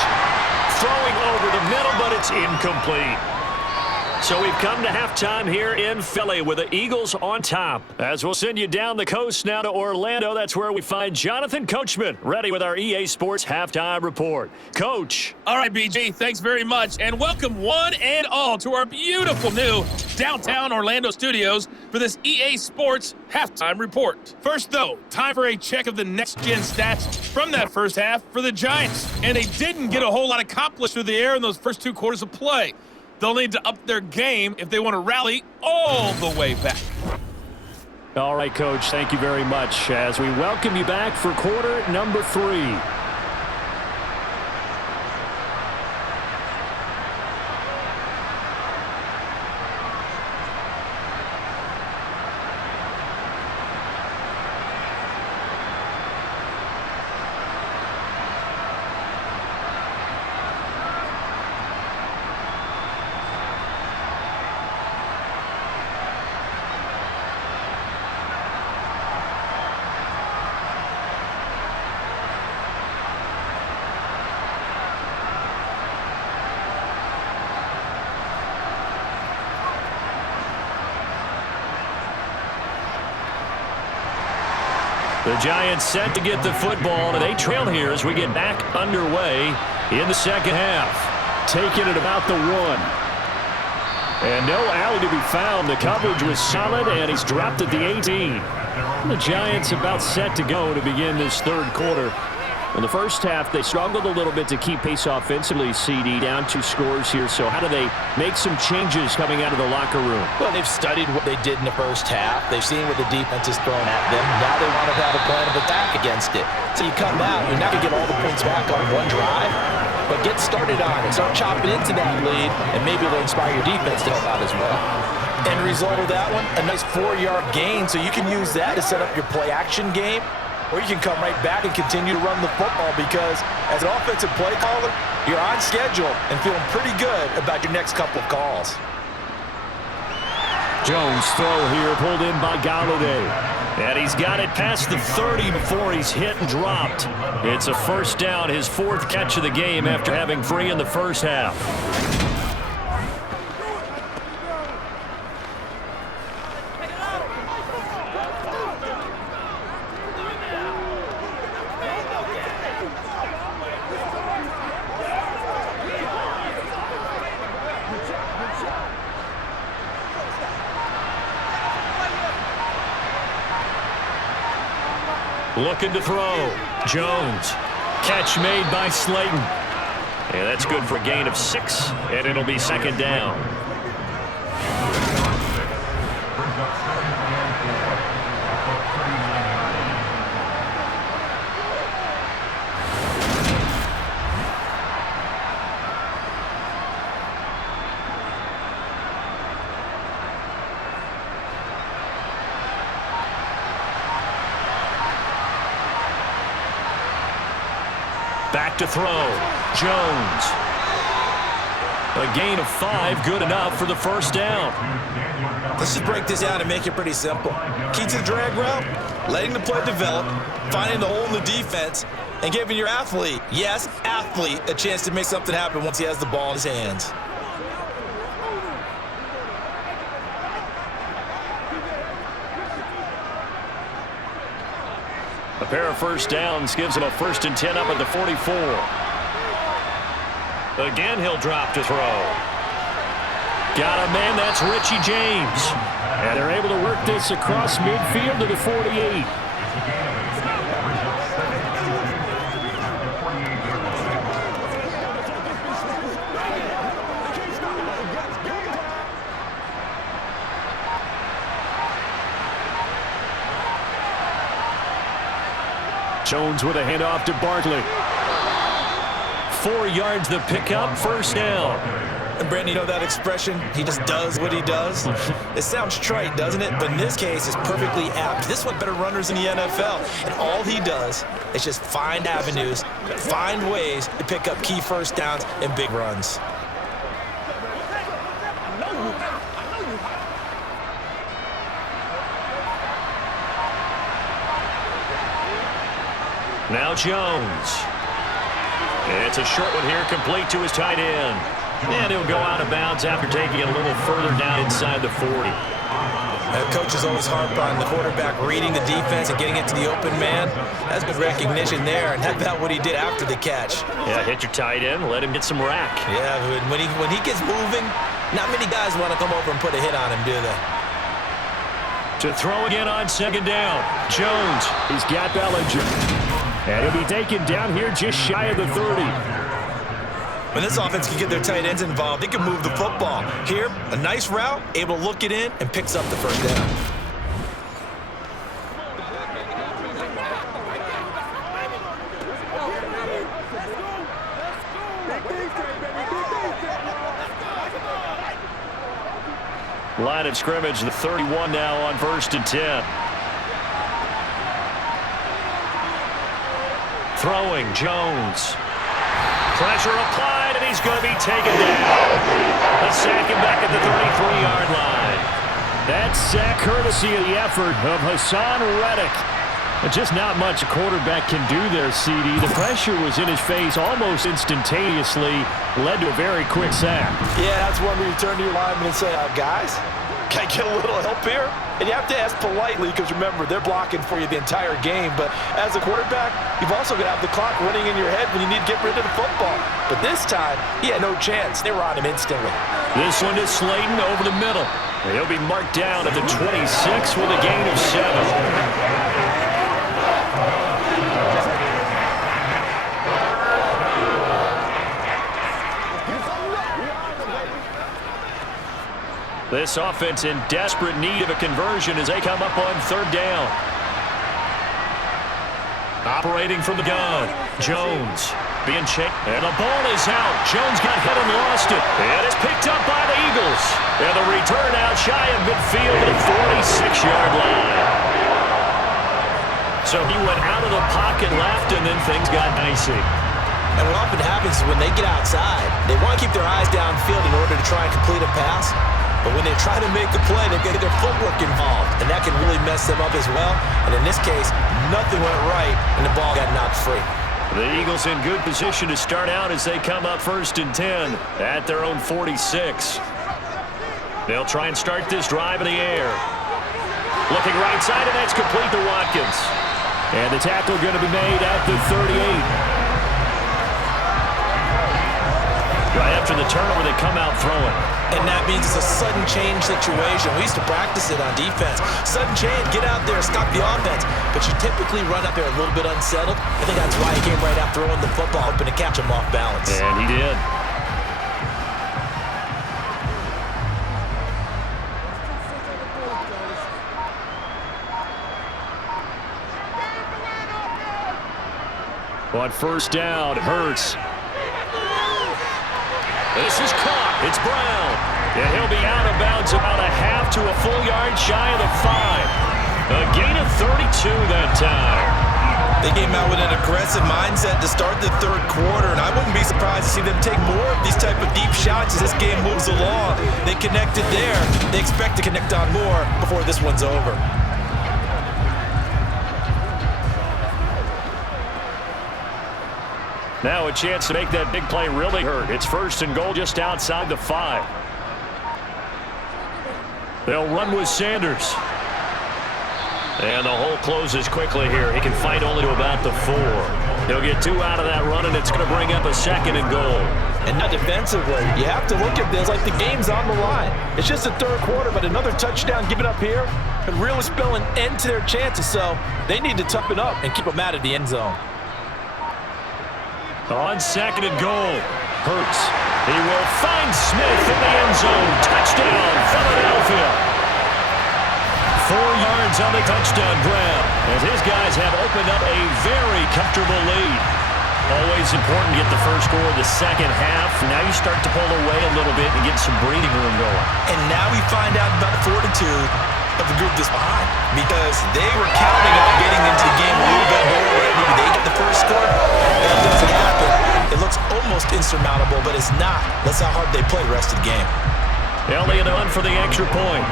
Throwing over the middle, but it's incomplete. So we've come to halftime here in Philly with the Eagles on top. As we'll send you down the coast now to Orlando, that's where we find Jonathan Coachman, ready with our EA Sports Halftime Report. Coach. All right, BG, thanks very much. And welcome one and all to our beautiful new downtown Orlando studios for this EA Sports Halftime Report. First, though, time for a check of the next-gen stats from that first half for the Giants. And they didn't get a whole lot accomplished through the air in those first 2 quarters of play. They'll need to up their game if they want to rally all the way back. All right, Coach, thank you very much as we welcome you back for quarter number 3. The Giants set to get the football, and they trail here as we get back underway in the second half. Taking it about the 1. And no alley to be found. The coverage was solid, and he's dropped at the 18. The Giants about set to go to begin this third quarter. In the first half, they struggled a little bit to keep pace offensively, CD, down 2 scores here. So how do they make some changes coming out of the locker room? Well, they've studied what they did in the first half. They've seen what the defense is throwing at them. Now they want to have a plan of attack against it. So you come out, you're not going to get all the points back on one drive, but get started on it. Start chopping into that lead, and maybe it'll inspire your defense to help out as well. End result of that one, a nice 4-yard gain, so you can use that to set up your play-action game. Or you can come right back and continue to run the football because as an offensive play caller, you're on schedule and feeling pretty good about your next couple of calls. Jones throw here pulled in by Galladay. And he's got it past the 30 before he's hit and dropped. It's a first down, his 4th catch of the game after having 3 in the first half. Looking to throw. Jones. Catch made by Slayton. And that's good for a gain of 6, and it'll be second down. Back to throw. Jones. A gain of 5, good enough for the first down. Let's just break this down and make it pretty simple. Key to the drag route, letting the play develop, finding the hole in the defense, and giving your athlete, yes, athlete, a chance to make something happen once he has the ball in his hands. A pair of first downs gives him a 1st and 10 up at the 44. Again, he'll drop to throw. Got a man, that's Richie James. And they're able to work this across midfield to the 48. Jones with a handoff to Bartley. 4 yards the pickup, first down. And Brandon, you know that expression, he just does what he does? It sounds trite, doesn't it? But in this case, it's perfectly apt. This is what better runners in the NFL. And all he does is just find avenues, find ways to pick up key first downs and big runs. Now Jones. It's a short one here, complete to his tight end. And he'll go out of bounds after taking it a little further down inside the 40. Coaches always harp on the quarterback reading the defense and getting it to the open man. That's good recognition there, and how about what he did after the catch? Yeah, hit your tight end, let him get some rack. Yeah, when he gets moving, not many guys want to come over and put a hit on him, do they? To throw again on second down. Jones, he's got Bellinger. And he'll be taken down here just shy of the 30. When this offense can get their tight ends involved, they can move the football. Here, a nice route, able to look it in, and picks up the first down. Line of scrimmage, the 31 now on 1st and 10. Throwing, Jones. Pressure applied, and he's going to be taken down. A sack him back at the 33-yard line. That sack courtesy of the effort of Hassan Reddick. Just not much a quarterback can do there, CD. The pressure was in his face almost instantaneously, led to a very quick sack. Yeah, that's one where you turn to your lineman and say, guys, can I get a little help here? And you have to ask politely because, remember, they're blocking for you the entire game. But as a quarterback, you've also got to have the clock running in your head when you need to get rid of the football. But this time, he had no chance. They were on him instantly. This one is Slayton over the middle. He'll be marked down at the 26 with a gain of 7. This offense in desperate need of a conversion as they come up on 3rd down. Operating from the gun, Jones being chased, and the ball is out. Jones got hit and lost it. It is picked up by the Eagles. And the return out shy of midfield at the 46-yard line. So he went out of the pocket left, and then things got dicey. And what often happens is when they get outside, they want to keep their eyes downfield in order to try and complete a pass. But when they try to make a play, they've got to get their footwork involved. And that can really mess them up as well. And in this case, nothing went right, and the ball got knocked free. The Eagles in good position to start out as they come up 1st and 10 at their own 46. They'll try and start this drive in the air. Looking right side, and that's complete to Watkins. And the tackle going to be made at the 38. Right after the turnover, they come out throwing. And that means it's a sudden change situation. We used to practice it on defense. Sudden change, get out there, stop the offense. But you typically run up there a little bit unsettled. I think that's why he came right out throwing the football, hoping to catch him off balance. And he did. On 1st down, Hurts. This is caught. It's Brown. And he'll be out of bounds about a half to a full yard shy of the 5. A gain of 32 that time. They came out with an aggressive mindset to start the 3rd quarter, and I wouldn't be surprised to see them take more of these type of deep shots as this game moves along. They connected there. They expect to connect on more before this one's over. Now a chance to make that big play really hurt. It's 1st and goal just outside the 5. They'll run with Sanders. And the hole closes quickly here. He can fight only to about the 4. He'll get 2 out of that run, and it's going to bring up a 2nd and goal. And not defensively. You have to look at this like the game's on the line. It's just the 3rd quarter, but another touchdown given up here could really spell an end to their chances. So they need to toughen up and keep them out of the end zone. On 2nd and goal, Hurts. He will find Smith in the end zone. Touchdown, Philadelphia. 4 yards on the touchdown grab, as his guys have opened up a very comfortable lead. Always important to get the first score of the second half. Now you start to pull away a little bit and get some breathing room going. And now we find out about the fortitude of the group that's behind, because they were counting on getting into the game a little bit more. Maybe they get the first score. That doesn't happen. It looks almost insurmountable, but it's not. That's how hard they play the rest of the game. Elliott on for the extra point.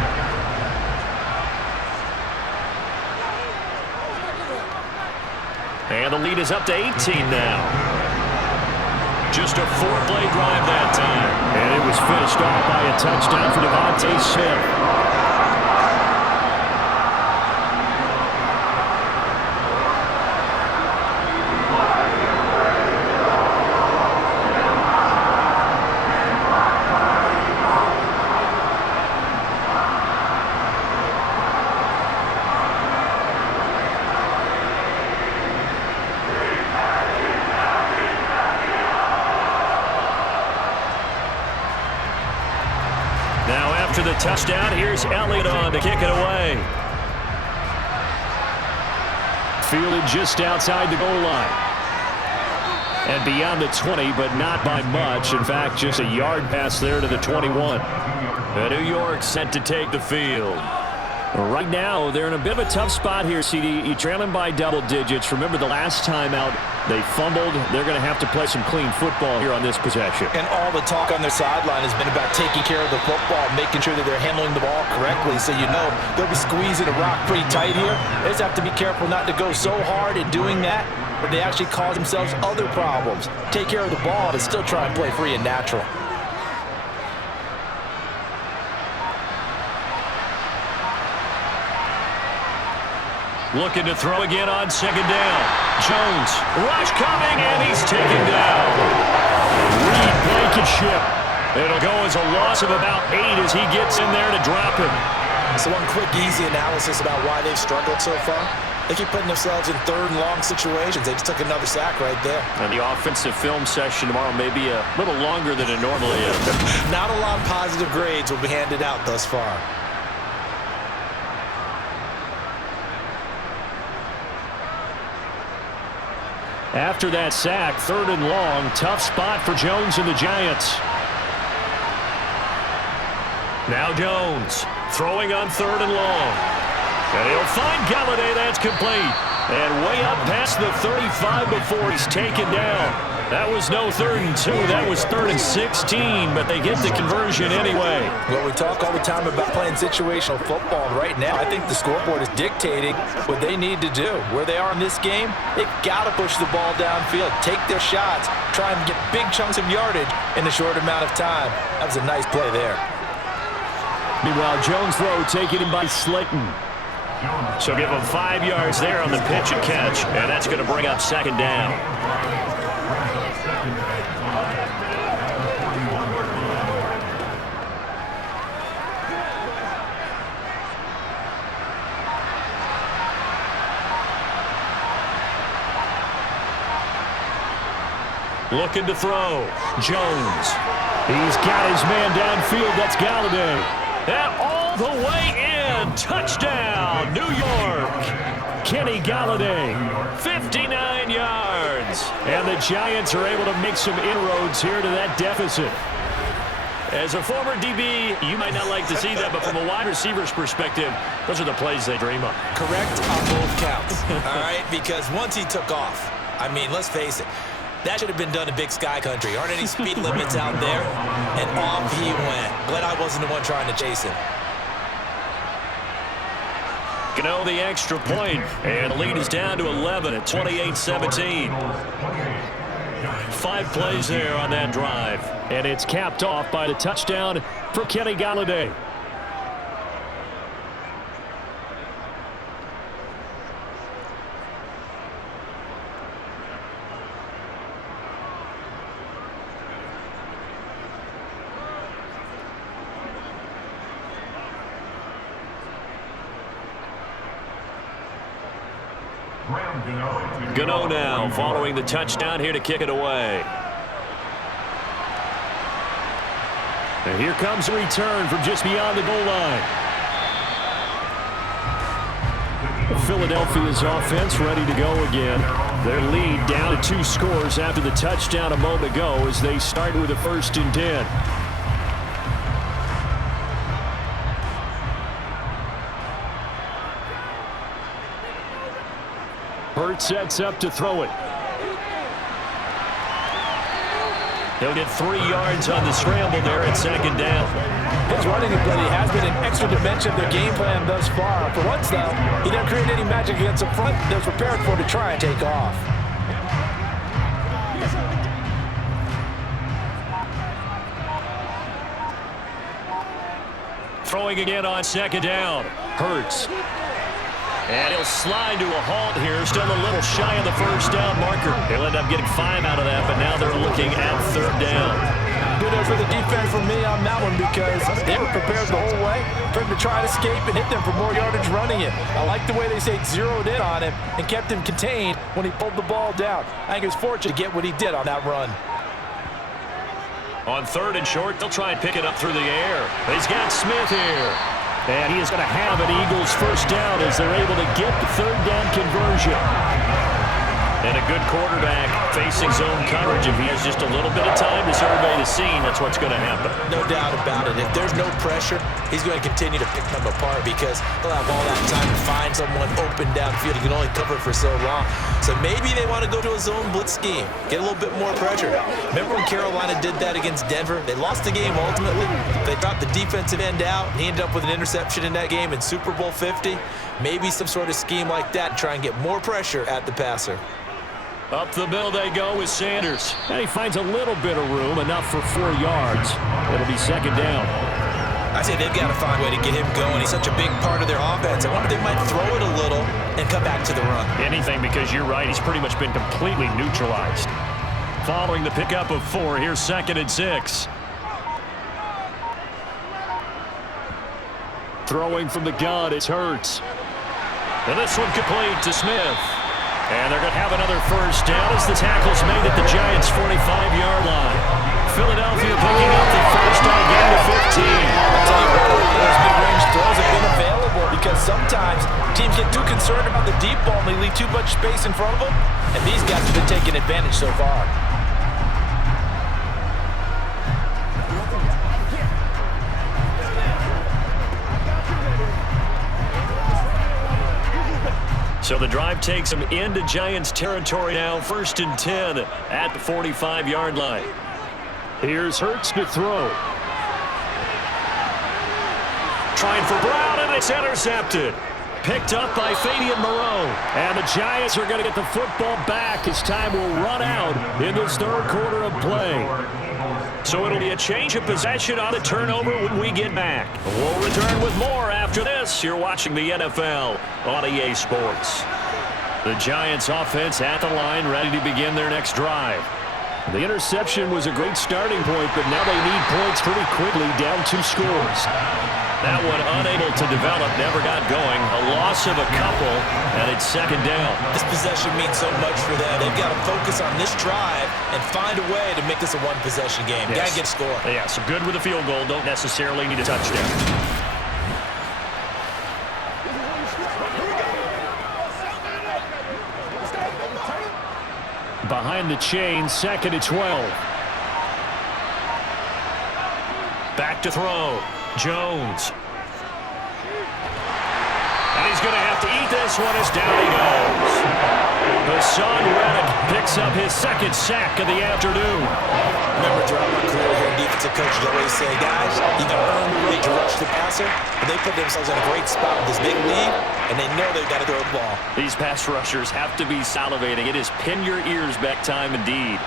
And the lead is up to 18 now. Just a 4-play drive that time. And it was finished off by a touchdown for Devontae Smith. After the touchdown, here's Elliott on to kick it away. Fielded just outside the goal line. And beyond the 20, but not by much. In fact, just a yard pass there to the 21. New York set to take the field. Right now, they're in a bit of a tough spot here, CD. You're trailing by double digits. Remember the last time out, They fumbled. They're going to have to play some clean football here on this possession. And all the talk on their sideline has been about taking care of the football, making sure that they're handling the ball correctly. So you know they'll be squeezing a rock pretty tight here. They just have to be careful not to go so hard in doing that, but they actually cause themselves other problems. Take care of the ball, but still try and play free and natural. Looking to throw again on second down. Jones, rush coming, and he's taken down. Reed Blankenship. It'll go as a loss of about 8 as he gets in there to drop him. So one quick, easy analysis about why they've struggled so far. They keep putting themselves in third and long situations. They just took another sack right there. And the offensive film session tomorrow may be a little longer than it normally is. Not a lot of positive grades will be handed out thus far. After that sack, third and long, tough spot for Jones and the Giants. Now Jones, throwing on third and long. And he'll find Galladay, that's complete. And way up past the 35 before he's taken down. That was no 3rd and 2, that was 3rd and 16, but they get the conversion anyway. Well, we talk all the time about playing situational football. Right now, I think the scoreboard is dictating what they need to do. Where they are in this game, they've got to push the ball downfield, take their shots, try and get big chunks of yardage in a short amount of time. That was a nice play there. Meanwhile, Jones' throw taken in by Slayton. So give him 5 yards there on the pitch and catch, and that's going to bring up second down. Looking to throw. Jones. He's got his man downfield. That's Galladay. And all the way in. Touchdown, New York. Kenny Galladay, 59 yards. And the Giants are able to make some inroads here to that deficit. As a former DB, you might not like to see that, but from a wide receiver's perspective, those are the plays they dream of. Correct on both counts, all right? Because once he took off, I mean, let's face it, that should have been done in Big Sky Country. Aren't any speed limits out there? And off he went. Glad I wasn't the one trying to chase him. Gano the extra point, and the lead is down to 11 at 28-17. 5 plays there on that drive, and it's capped off by the touchdown for Kenny Galladay. Gano now following the touchdown here to kick it away. And here comes a return from just beyond the goal line. Philadelphia's offense ready to go again. Their lead down to 2 scores after the touchdown a moment ago as they start with a 1st and 10. Hurts sets up to throw it. He'll get 3 yards on the scramble there at second down. His running ability has been an extra dimension of their game plan thus far. For once, though, he didn't create any magic against the front. They're prepared for it to try and take off. Throwing again on second down. Hurts. And he'll slide to a halt here. Still a little shy of the 1st down marker. They'll end up getting 5 out of that, but now they're looking at 3rd down. Good for the defense from me on that one because they were prepared the whole way for him to try to escape and hit them for more yardage running it. I like the way they zeroed in on him and kept him contained when he pulled the ball down. I think he was fortunate to get what he did on that run. On 3rd and short, they'll try and pick it up through the air. He's got Smith here. And he is going to have an Eagles 1st down as they're able to get the 3rd down conversion. And a good quarterback facing zone coverage. If he has just a little bit of time to survey the scene, that's what's going to happen. No doubt about it. If there's no pressure, he's going to continue to pick them apart because he'll have all that time to find someone open downfield. He can only cover it for so long. So maybe they want to go to a zone blitz scheme, get a little bit more pressure. Remember when Carolina did that against Denver? They lost the game ultimately. They dropped the defensive end out. He ended up with an interception in that game in Super Bowl 50. Maybe some sort of scheme like that, try and get more pressure at the passer. Up the middle they go with Sanders. And he finds a little bit of room, enough for 4 yards. It'll be second down. I say they've got to find a way to get him going. He's such a big part of their offense. I wonder if they might throw it a little and come back to the run. Anything, because you're right. He's pretty much been completely neutralized. Following the pickup of 4, here's 2nd and 6. Throwing from the gun, it's Hurts. And this one complete to Smith. And they're going to have another first down as the tackle's made at the Giants' 45-yard line. Philadelphia picking up the first on gain of 15. I'll tell you what, those mid-range throws have been available because sometimes teams get too concerned about the deep ball and they leave too much space in front of them. And these guys have been taking advantage so far. So the drive takes them into Giants territory now, 1st and 10 at the 45-yard line. Here's Hurts to throw. Trying for Brown, and it's intercepted. Picked up by Fabian Moreau. And the Giants are going to get the football back as time will run out in this 3rd quarter of play. So it'll be a change of possession on the turnover when we get back. We'll return with more after this. You're watching the NFL on EA Sports. The Giants offense at the line, ready to begin their next drive. The interception was a great starting point, but now they need points pretty quickly, down 2 scores. That one unable to develop, never got going. A loss of a couple, and it's 2nd down. This possession means so much for them. They've got to focus on this drive and find a way to make this a one-possession game. Yes. Got to get a score. Yeah, so good with a field goal. Don't necessarily need a touchdown. Behind the chain, 2nd and 12. Back to throw. Jones. And he's going to have to eat this one as down he goes. Hassan Reddick picks up his 2nd sack of the afternoon. Remember, throughout my career here, defensive coaches always say, guys, you got to earn the right to rush the passer. But they put themselves in a great spot with this big lead, and they know they've got to throw the ball. These pass rushers have to be salivating. It is pin your ears back time indeed.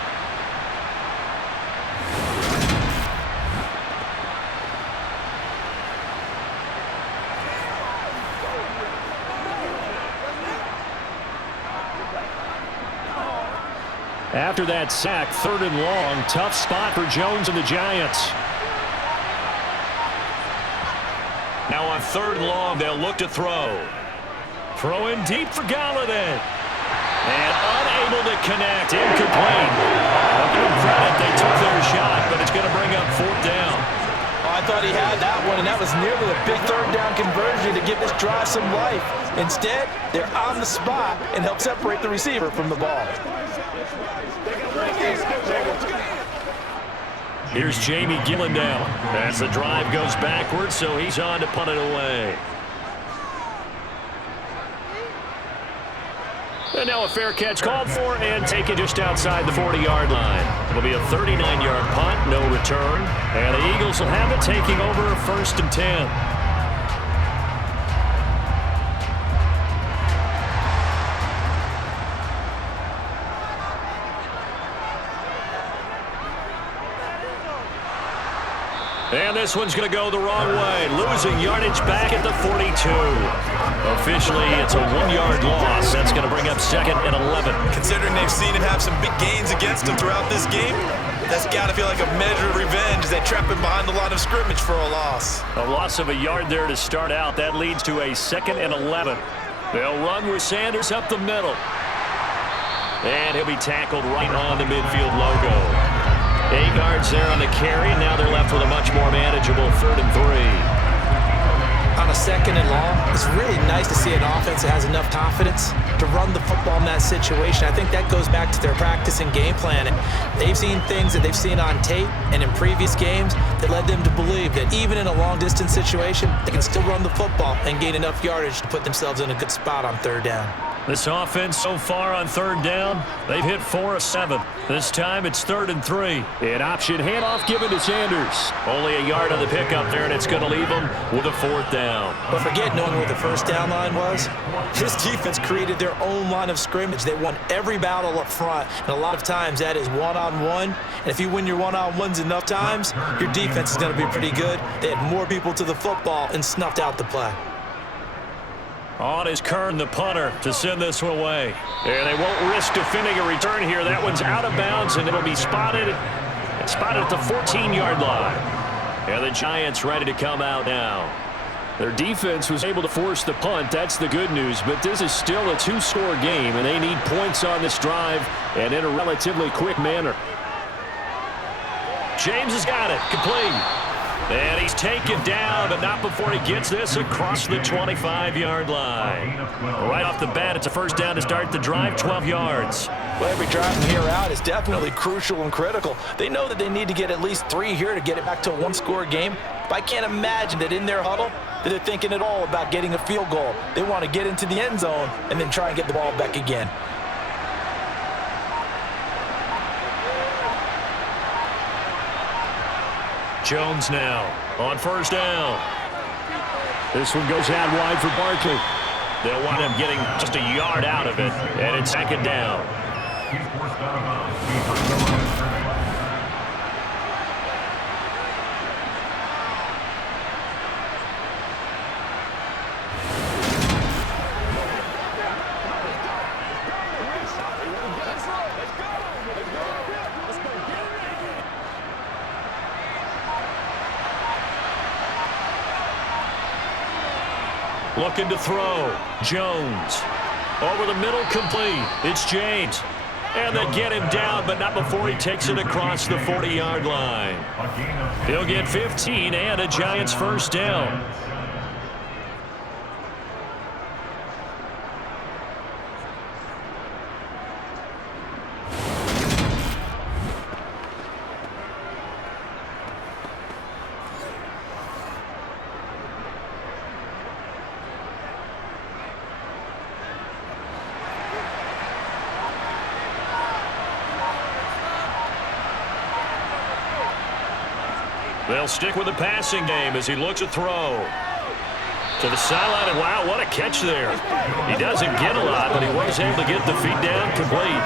After that sack, 3rd and long, tough spot for Jones and the Giants. Now on 3rd and long, they'll look to throw. Throw in deep for Galladay. And unable to connect, incomplete. I'll give them credit, they took their shot, but it's going to bring up 4th down. Oh, I thought he had that one, and that was nearly a big 3rd down conversion to give this drive some life. Instead, they're on the spot and help separate the receiver from the ball. Here's Jamie Gillen down as the drive goes backwards, so he's on to punt it away. And now a fair catch called for and taken just outside the 40-yard line. It'll be a 39-yard punt, no return. And the Eagles will have it, taking over 1st and 10. And this one's going to go the wrong way. Losing yardage back at the 42. Officially, it's a 1-yard loss. That's going to bring up 2nd and 11. Considering they've seen him have some big gains against him throughout this game, that's got to feel like a measure of revenge as they trap him behind the line of scrimmage for a loss. A loss of a yard there to start out. That leads to a 2nd and 11. They'll run with Sanders up the middle. And he'll be tackled right on the midfield logo. 8 yards there on the carry. Now they're left with a much more manageable 3rd and 3. On a 2nd and long, It's really nice to see an offense that has enough confidence to run the football in that situation. I think that goes back to their practice and game planning. They've seen things that they've seen on tape and in previous games that led them to believe that even in a long-distance situation, they can still run the football and gain enough yardage to put themselves in a good spot on third down. This offense so far on third down, they've hit 4 of 7. This time it's 3rd and 3. An option handoff given to Sanders. Only a yard on the pickup there, and it's going to leave them with a 4th down. But forget knowing where the first down line was. This defense created their own line of scrimmage. They won every battle up front, and a lot of times that is one-on-one. And if you win your one-on-ones enough times, your defense is going to be pretty good. They had more people to the football and snuffed out the play. On is Kern, the punter, to send this one away. And they won't risk defending a return here. That one's out of bounds, and it'll be spotted at the 14-yard line. And the Giants ready to come out now. Their defense was able to force the punt. That's the good news. But this is still a 2-score game, and they need points on this drive and in a relatively quick manner. James has got it. Complete. And he's taken down, but not before he gets this across the 25-yard line. Right off the bat, it's a first down to start the drive, 12 yards. Well, every drive from here out is definitely crucial and critical. They know that they need to get at least 3 here to get it back to a 1-score game. But I can't imagine that in their huddle that they're thinking at all about getting a field goal. They want to get into the end zone and then try and get the ball back again. Jones now on first down. This one goes out wide for Barkley. They'll want him getting just a yard out of it, and it's 2nd down. Looking to throw. Jones. Over the middle, complete. It's James. And they get him down, but not before he takes it across the 40-yard line. He'll get 15 and a Giants first down. They'll stick with the passing game as he looks to throw. To the sideline, and wow, what a catch there. He doesn't get a lot, but he was able to get the feet down complete.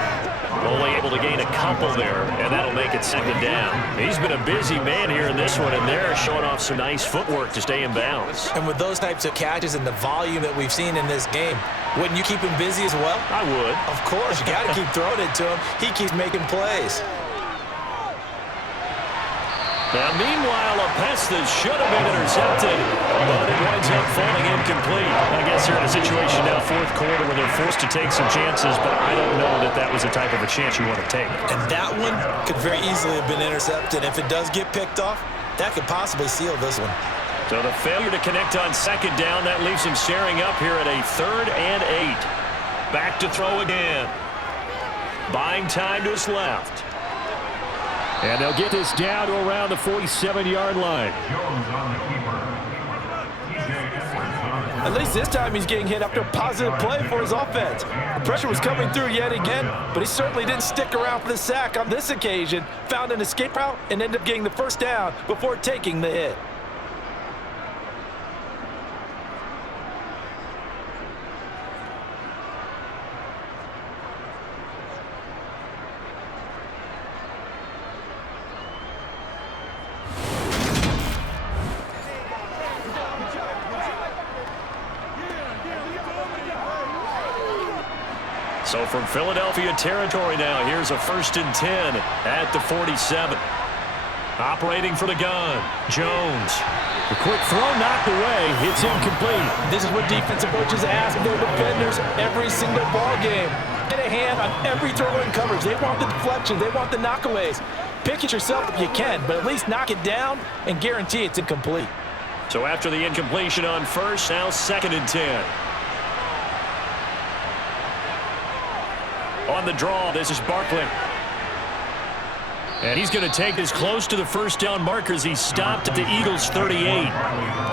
Only able to gain a couple there, and that'll make it 2nd down. He's been a busy man here in this one, and they're showing off some nice footwork to stay in bounds. And with those types of catches and the volume that we've seen in this game, wouldn't you keep him busy as well? I would. Of course, you got to keep throwing it to him. He keeps making plays. Now, meanwhile, a pass that should have been intercepted, but it winds up falling incomplete. I guess they're in a situation now, 4th quarter, where they're forced to take some chances, but I don't know that that was the type of a chance you want to take. And that one could very easily have been intercepted. If it does get picked off, that could possibly seal this one. So the failure to connect on 2nd down, that leaves him staring up here at a 3rd and 8. Back to throw again. Buying time to his left. And they'll get this down to around the 47-yard line. At least this time he's getting hit after a positive play for his offense. The pressure was coming through yet again, but he certainly didn't stick around for the sack on this occasion. Found an escape route and ended up getting the first down before taking the hit. So from Philadelphia territory now, here's a 1st and 10 at the 47. Operating for the gun, Jones. The quick throw knocked away. It's incomplete. This is what defensive coaches ask their defenders every single ball game. Get a hand on every throw in coverage. They want the deflections. They want the knockaways. Pick it yourself if you can, but at least knock it down and guarantee it's incomplete. So after the incompletion on first, now 2nd and 10. On the draw, this is Barkley. And he's going to take this close to the first down marker as he's stopped at the Eagles' 38.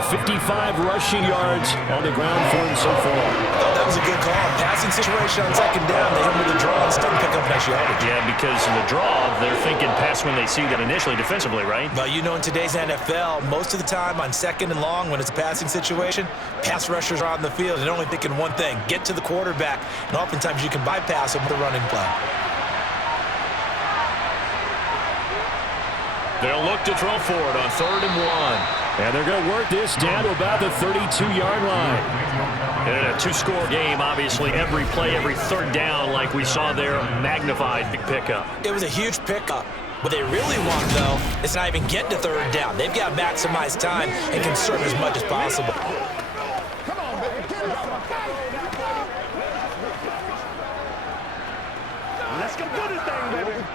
55 rushing yards on the ground for him so far. Oh, that was a good call. Passing situation on 2nd down. They hit him with the draw instead and pick up nice yardage. Yeah, because of the draw, they're thinking pass when they see that initially defensively, right? But you know, in today's NFL, most of the time on 2nd and long, when it's a passing situation, pass rushers are on the field and they're only thinking one thing, get to the quarterback. And oftentimes you can bypass them with a running play. They'll look to throw for it on 3rd and 1. And they're going to work this down to about the 32-yard line. And in a 2-score game, obviously, every play, every 3rd down, like we saw there, magnified big pickup. It was a huge pickup. What they really want, though, is not even get to 3rd down. They've got to maximize time and conserve as much as possible. Let's go do this thing, baby.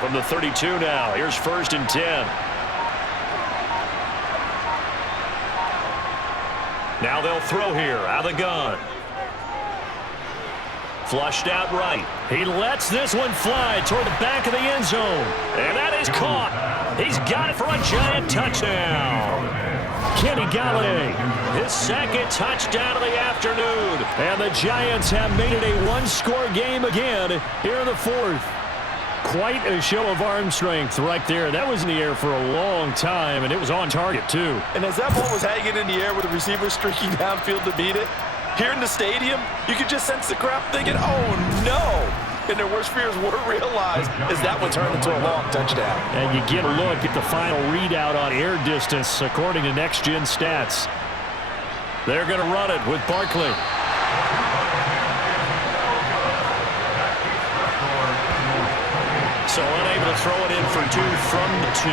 From the 32 now, here's 1st and 10. Now they'll throw here, out of the gun. Flushed out right. He lets this one fly toward the back of the end zone. And that is caught. He's got it for a giant touchdown. Kenny Galladay, his 2nd touchdown of the afternoon. And the Giants have made it a 1-score game again here in the 4th. Quite a show of arm strength right there. That was in the air for a long time, and it was on target, too. And as that ball was hanging in the air with the receiver streaking downfield to beat it, here in the stadium, you could just sense the crowd thinking, oh, no. And their worst fears were realized as that one turned into a long touchdown. And you get a look at the final readout on air distance, according to Next Gen Stats. They're going to run it with Barkley. So unable to throw it in for 2 from the 2.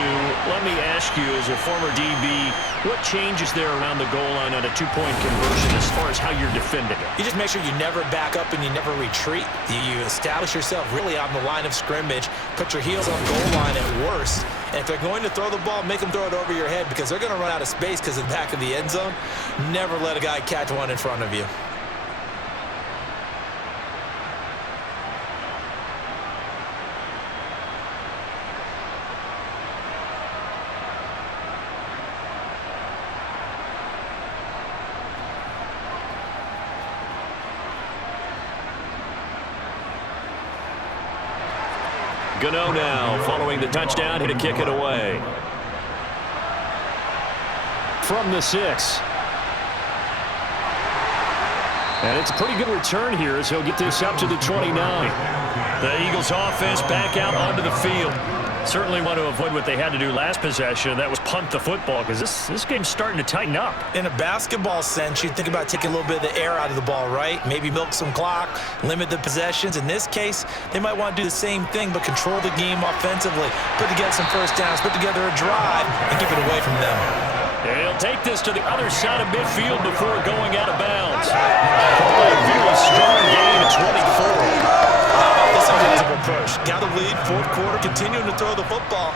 Let me ask you, as a former DB, what changes there around the goal line on a 2-point conversion as far as how you're defending it? You just make sure you never back up and you never retreat. You establish yourself really on the line of scrimmage, put your heels on goal line at worst. And if they're going to throw the ball, make them throw it over your head because they're going to run out of space because of the back of the end zone. Never let a guy catch one in front of you. Gano now, following the touchdown, to kick it away. From the 6. And it's a pretty good return here as he'll get this up to the 29. The Eagles offense back out onto the field. Certainly want to avoid what they had to do last possession. That was punt the football because this game's starting to tighten up. In a basketball sense, you think about taking a little bit of the air out of the ball, right? Maybe milk some clock, limit the possessions. In this case, they might want to do the same thing but control the game offensively, put together some first downs, put together a drive, and keep it away from them. And he'll take this to the other side of midfield before going out of bounds. Probably a very strong game at 24. This is a approach. Got the lead, 4th quarter, continuing to throw the football.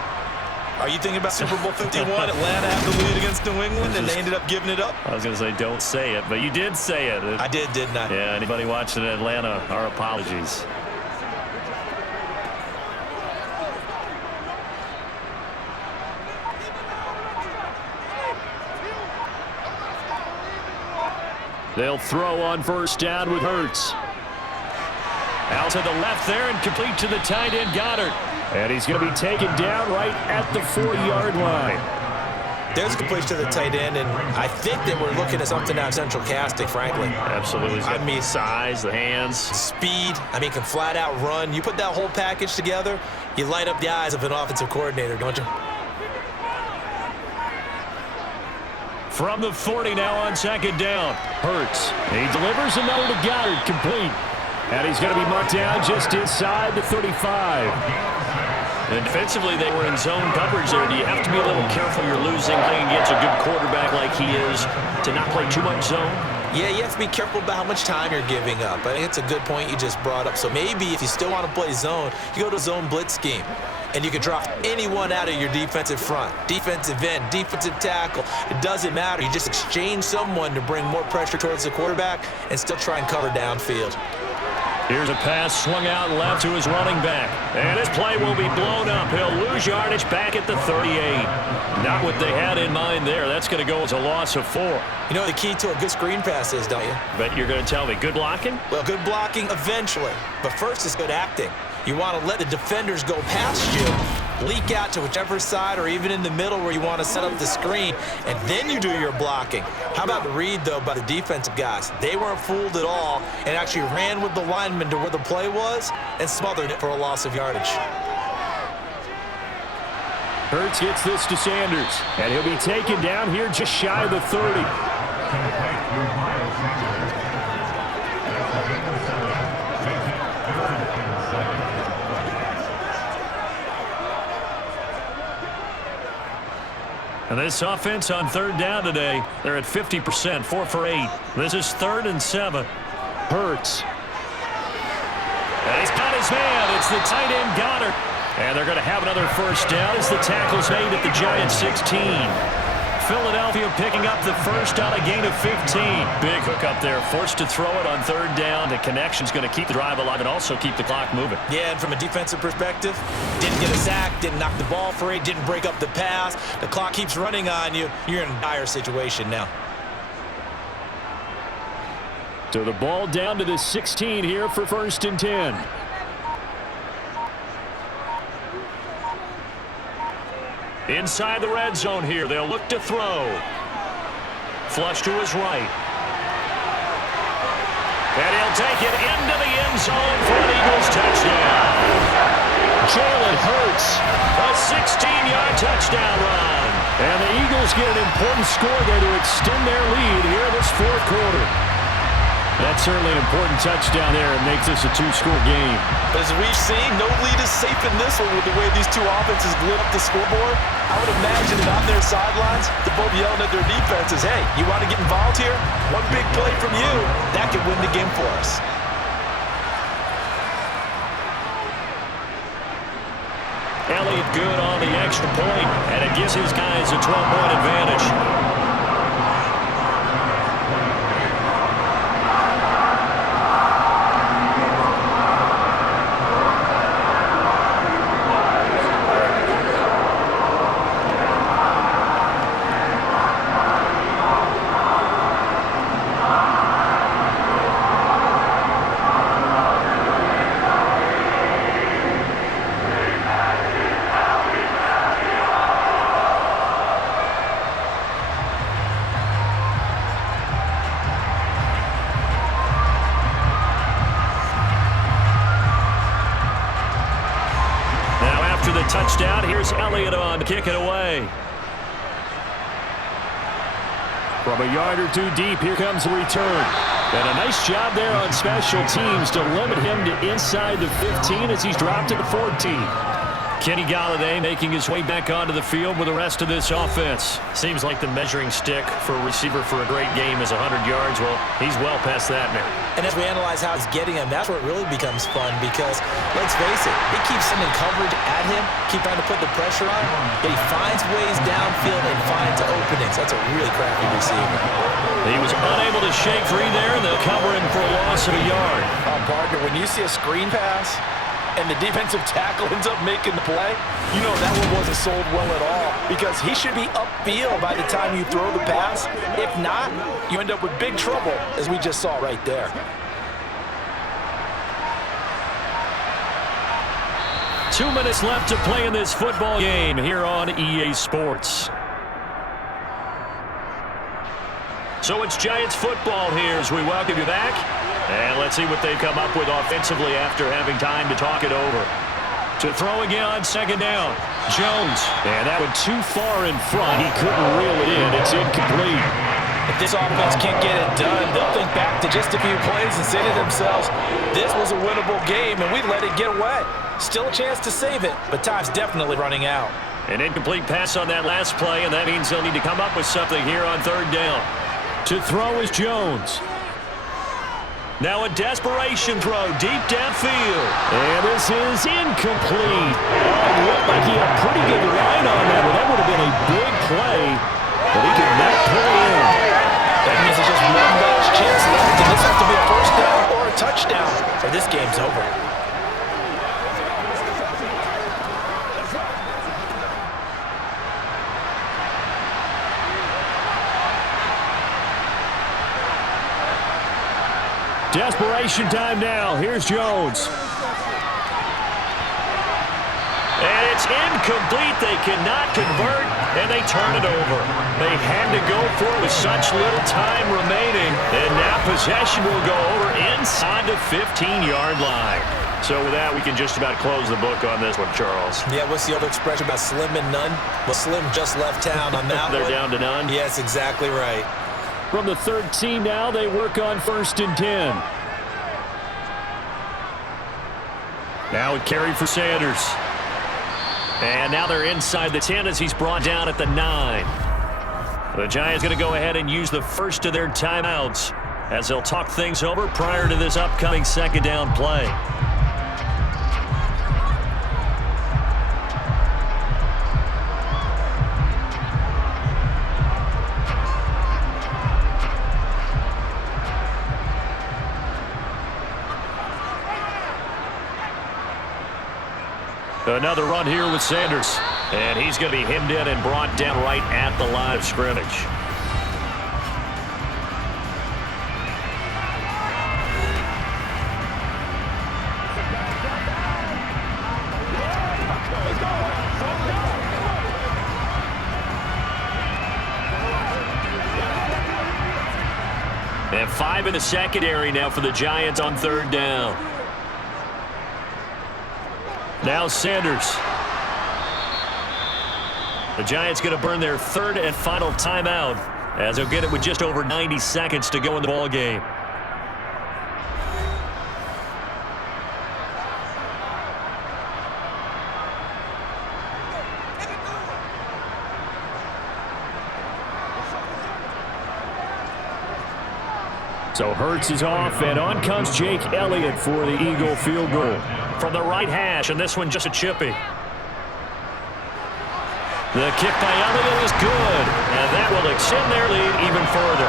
Are you thinking about Super Bowl 51? Atlanta had the lead against New England, and they ended up giving it up? I was going to say, don't say it, but you did say it. I did, didn't I? Yeah, anybody watching Atlanta, our apologies. They'll throw on first down with Hurts. Out to the left there and complete to the tight end, Goddard. And he's going to be taken down right at the 4-yard line. There's a completion to the tight end, and I think that we're looking at something out of central casting, frankly. Absolutely. I mean, size, the hands. Speed. I mean, can flat out run. You put that whole package together, you light up the eyes of an offensive coordinator, don't you? From the 40 now on 2nd down. Hurts. He delivers another to Goddard, complete. And he's going to be marked down just inside the 35. And defensively, they were in zone coverage there. Do you have to be a little careful you're losing playing against a good quarterback like he is to not play too much zone? Yeah, you have to be careful about how much time you're giving up. I think it's a good point you just brought up. So maybe if you still want to play zone, you go to zone blitz scheme. and you can drop anyone out of your defensive front. Defensive end, defensive tackle, it doesn't matter. You just exchange someone to bring more pressure towards the quarterback and still try and cover downfield. Here's a pass swung out left to his running back. And this play will be blown up. He'll lose yardage back at the 38. Not what they had in mind there. That's going to go as a loss of 4. You know what the key to a good screen pass is, don't you? But you're going to tell me, good blocking? Well, good blocking eventually. But first is good acting. You want to let the defenders go past you, leak out to whichever side or even in the middle where you want to set up the screen, and then you do your blocking. How about the read, though, by the defensive guys? They weren't fooled at all and actually ran with the lineman to where the play was and smothered it for a loss of yardage. Hurts gets this to Sanders, and he'll be taken down here just shy of the 30. And this offense on third down today, they're at 50%, 4 for 8. This is 3rd and 7. Hurts. And he's got his man. It's the tight end Goddard. And they're going to have another first down as the tackle's made at the Giants' 16. Philadelphia picking up the first on a gain of 15. Big hook up there, forced to throw it on third down. The connection's going to keep the drive alive and also keep the clock moving. Yeah, and from a defensive perspective, didn't get a sack, didn't knock the ball free, didn't break up the pass. The clock keeps running on you. You're in a dire situation now. So the ball down to the 16 here for 1st and 10. Inside the red zone here, they'll look to throw. Flush to his right. And he'll take it into the end zone for an Eagles touchdown. Jalen Hurts. A 16-yard touchdown run. And the Eagles get an important score there to extend their lead here this 4th quarter. That's certainly an important touchdown there and makes this a 2-score game. As we've seen, no lead is safe in this one with the way these two offenses lit up the scoreboard. I would imagine that on their sidelines, they're both yelling at their defenses, hey, you want to get involved here? One big play from you, that could win the game for us. Elliott good on the extra point, and it gives his guys a 12-point advantage. Touchdown. Here's Elliott on to kick it away. From a yard or two deep, here comes the return. And a nice job there on special teams to limit him to inside the 15 as he's dropped to the 14. Kenny Golladay making his way back onto the field with the rest of this offense. Seems like the measuring stick for a receiver for a great game is 100 yards. Well, he's well past that now. And as we analyze how he's getting him, that's where it really becomes fun because, let's face it, they keep sending coverage at him, keep trying to put the pressure on him, but he finds ways downfield and finds openings. That's a really crafty receiver. He was unable to shake free there, and they'll cover him for a loss of a yard. Partner, when you see a screen pass and the defensive tackle ends up making the play, you know that one wasn't sold well at all because he should be upfield by the time you throw the pass. If not, you end up with big trouble, as we just saw right there. Two minutes left to play in this football game here on EA Sports. So it's Giants football here as we welcome you back. And let's see what they've come up with offensively after having time to talk it over. To throw again on 2nd down. Jones. And that one too far in front. He couldn't reel it in. It's incomplete. If this offense can't get it done, they'll think back to just a few plays and say to themselves, this was a winnable game and we let it get away. Still a chance to save it, but time's definitely running out. An incomplete pass on that last play, and that means they'll need to come up with something here on 3rd down. To throw is Jones. Now a desperation throw deep downfield. And this is incomplete. It looked like he had a pretty good line on that, but that would have been a big play. But he could not pull it in. That means there's just one last chance left, and this has to be a first down or a touchdown, or this game's over. Desperation time now. Here's Jones. And it's incomplete. They cannot convert, and they turn it over. They had to go for it with such little time remaining. And now possession will go over inside the 15-yard line. So with that, we can just about close the book on this one, Charles. Yeah, what's the other expression about slim and none? Well, Slim just left town on that They're one. down to none? Yes, exactly right. From the 13 now, they work on 1st and 10. Now a carry for Sanders. And now they're inside the 10 as he's brought down at the 9. The Giants going to go ahead and use the first of their timeouts as they'll talk things over prior to this upcoming second down play. Another run here with Sanders. And he's going to be hemmed in and brought down right at the line of scrimmage. And 5 in the secondary now for the Giants on 3rd down. Now Sanders. The Giants going to burn their 3rd and final timeout as they'll get it with just over 90 seconds to go in the ballgame. So Hurts is off, and on comes Jake Elliott for the Eagle field goal. From the right hash, and this one just a chippy. The kick by Elliott is good, and that will extend their lead even further.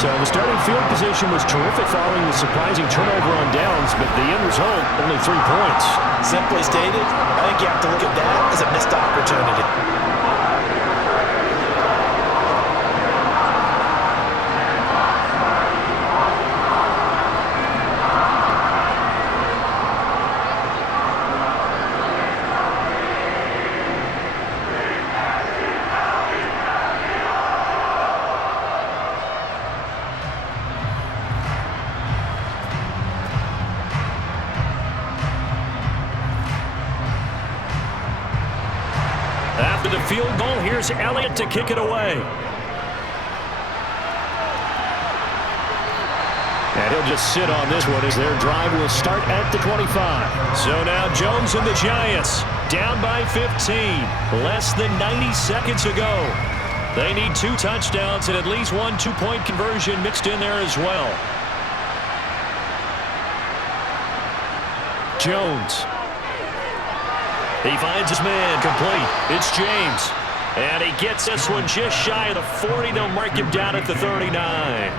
So the starting field position was terrific following the surprising turnover on downs, but the end result, only 3 points. Simply stated, I think you have to look at that as a missed opportunity. After the field goal, here's Elliott to kick it away. And he'll just sit on this one as their drive will start at the 25. So now Jones and the Giants down by 15. Less than 90 seconds to go. They need 2 touchdowns and at least 1 2-point conversion mixed in there as well. Jones. He finds his man complete. It's James. And he gets this one just shy of the 40. They'll mark him down at the 39.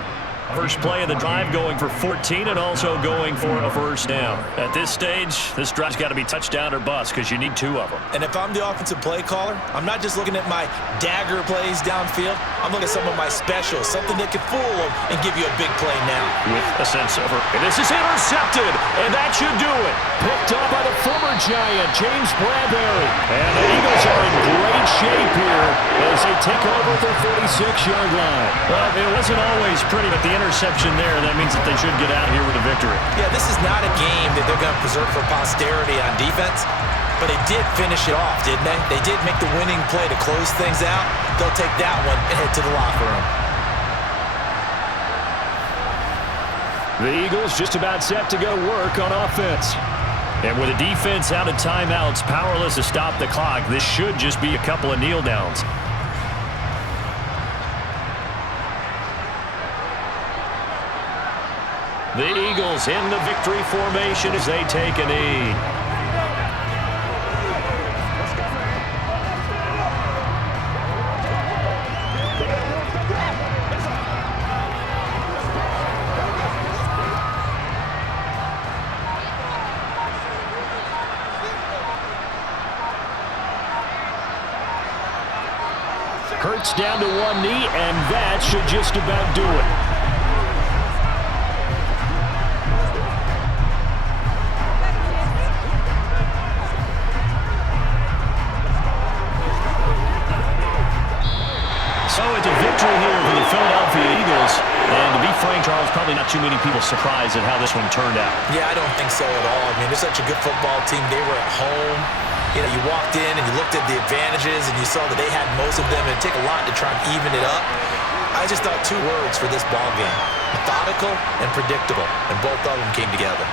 First play of the drive going for 14 and also going for a first down. At this stage, this drive's got to be touchdown or bust because you need 2 of them. And if I'm the offensive play caller, I'm not just looking at my dagger plays downfield. I'm looking at some of my specials, something that can fool them and give you a big play now. With a sense of... And this is intercepted, and that should do it. Picked up by the former Giant, James Bradbury. And the Eagles are in great shape here as they take over at their 46-yard line. Well, it wasn't always pretty, but the interception there, that means that they should get out here with a victory. Yeah, this is not a game that they're going to preserve for posterity on defense, but they did finish it off, didn't they? They did make the winning play to close things out. They'll take that one and head to the locker room. The Eagles just about set to go work on offense. And with the defense out of timeouts, powerless to stop the clock, this should just be a couple of kneel downs. The Eagles in the victory formation as they take a knee. Hurts down to one knee, and that should just about do it. So it's a victory here for the Philadelphia Eagles. And to be frank, Charles, probably not too many people surprised at how this one turned out. Yeah, I don't think so at all. I mean, they're such a good football team. They were at home. You know, you walked in and you looked at the advantages and you saw that they had most of them. And it'd take a lot to try and even it up. I just thought two words for this ball game: methodical and predictable. And both of them came together.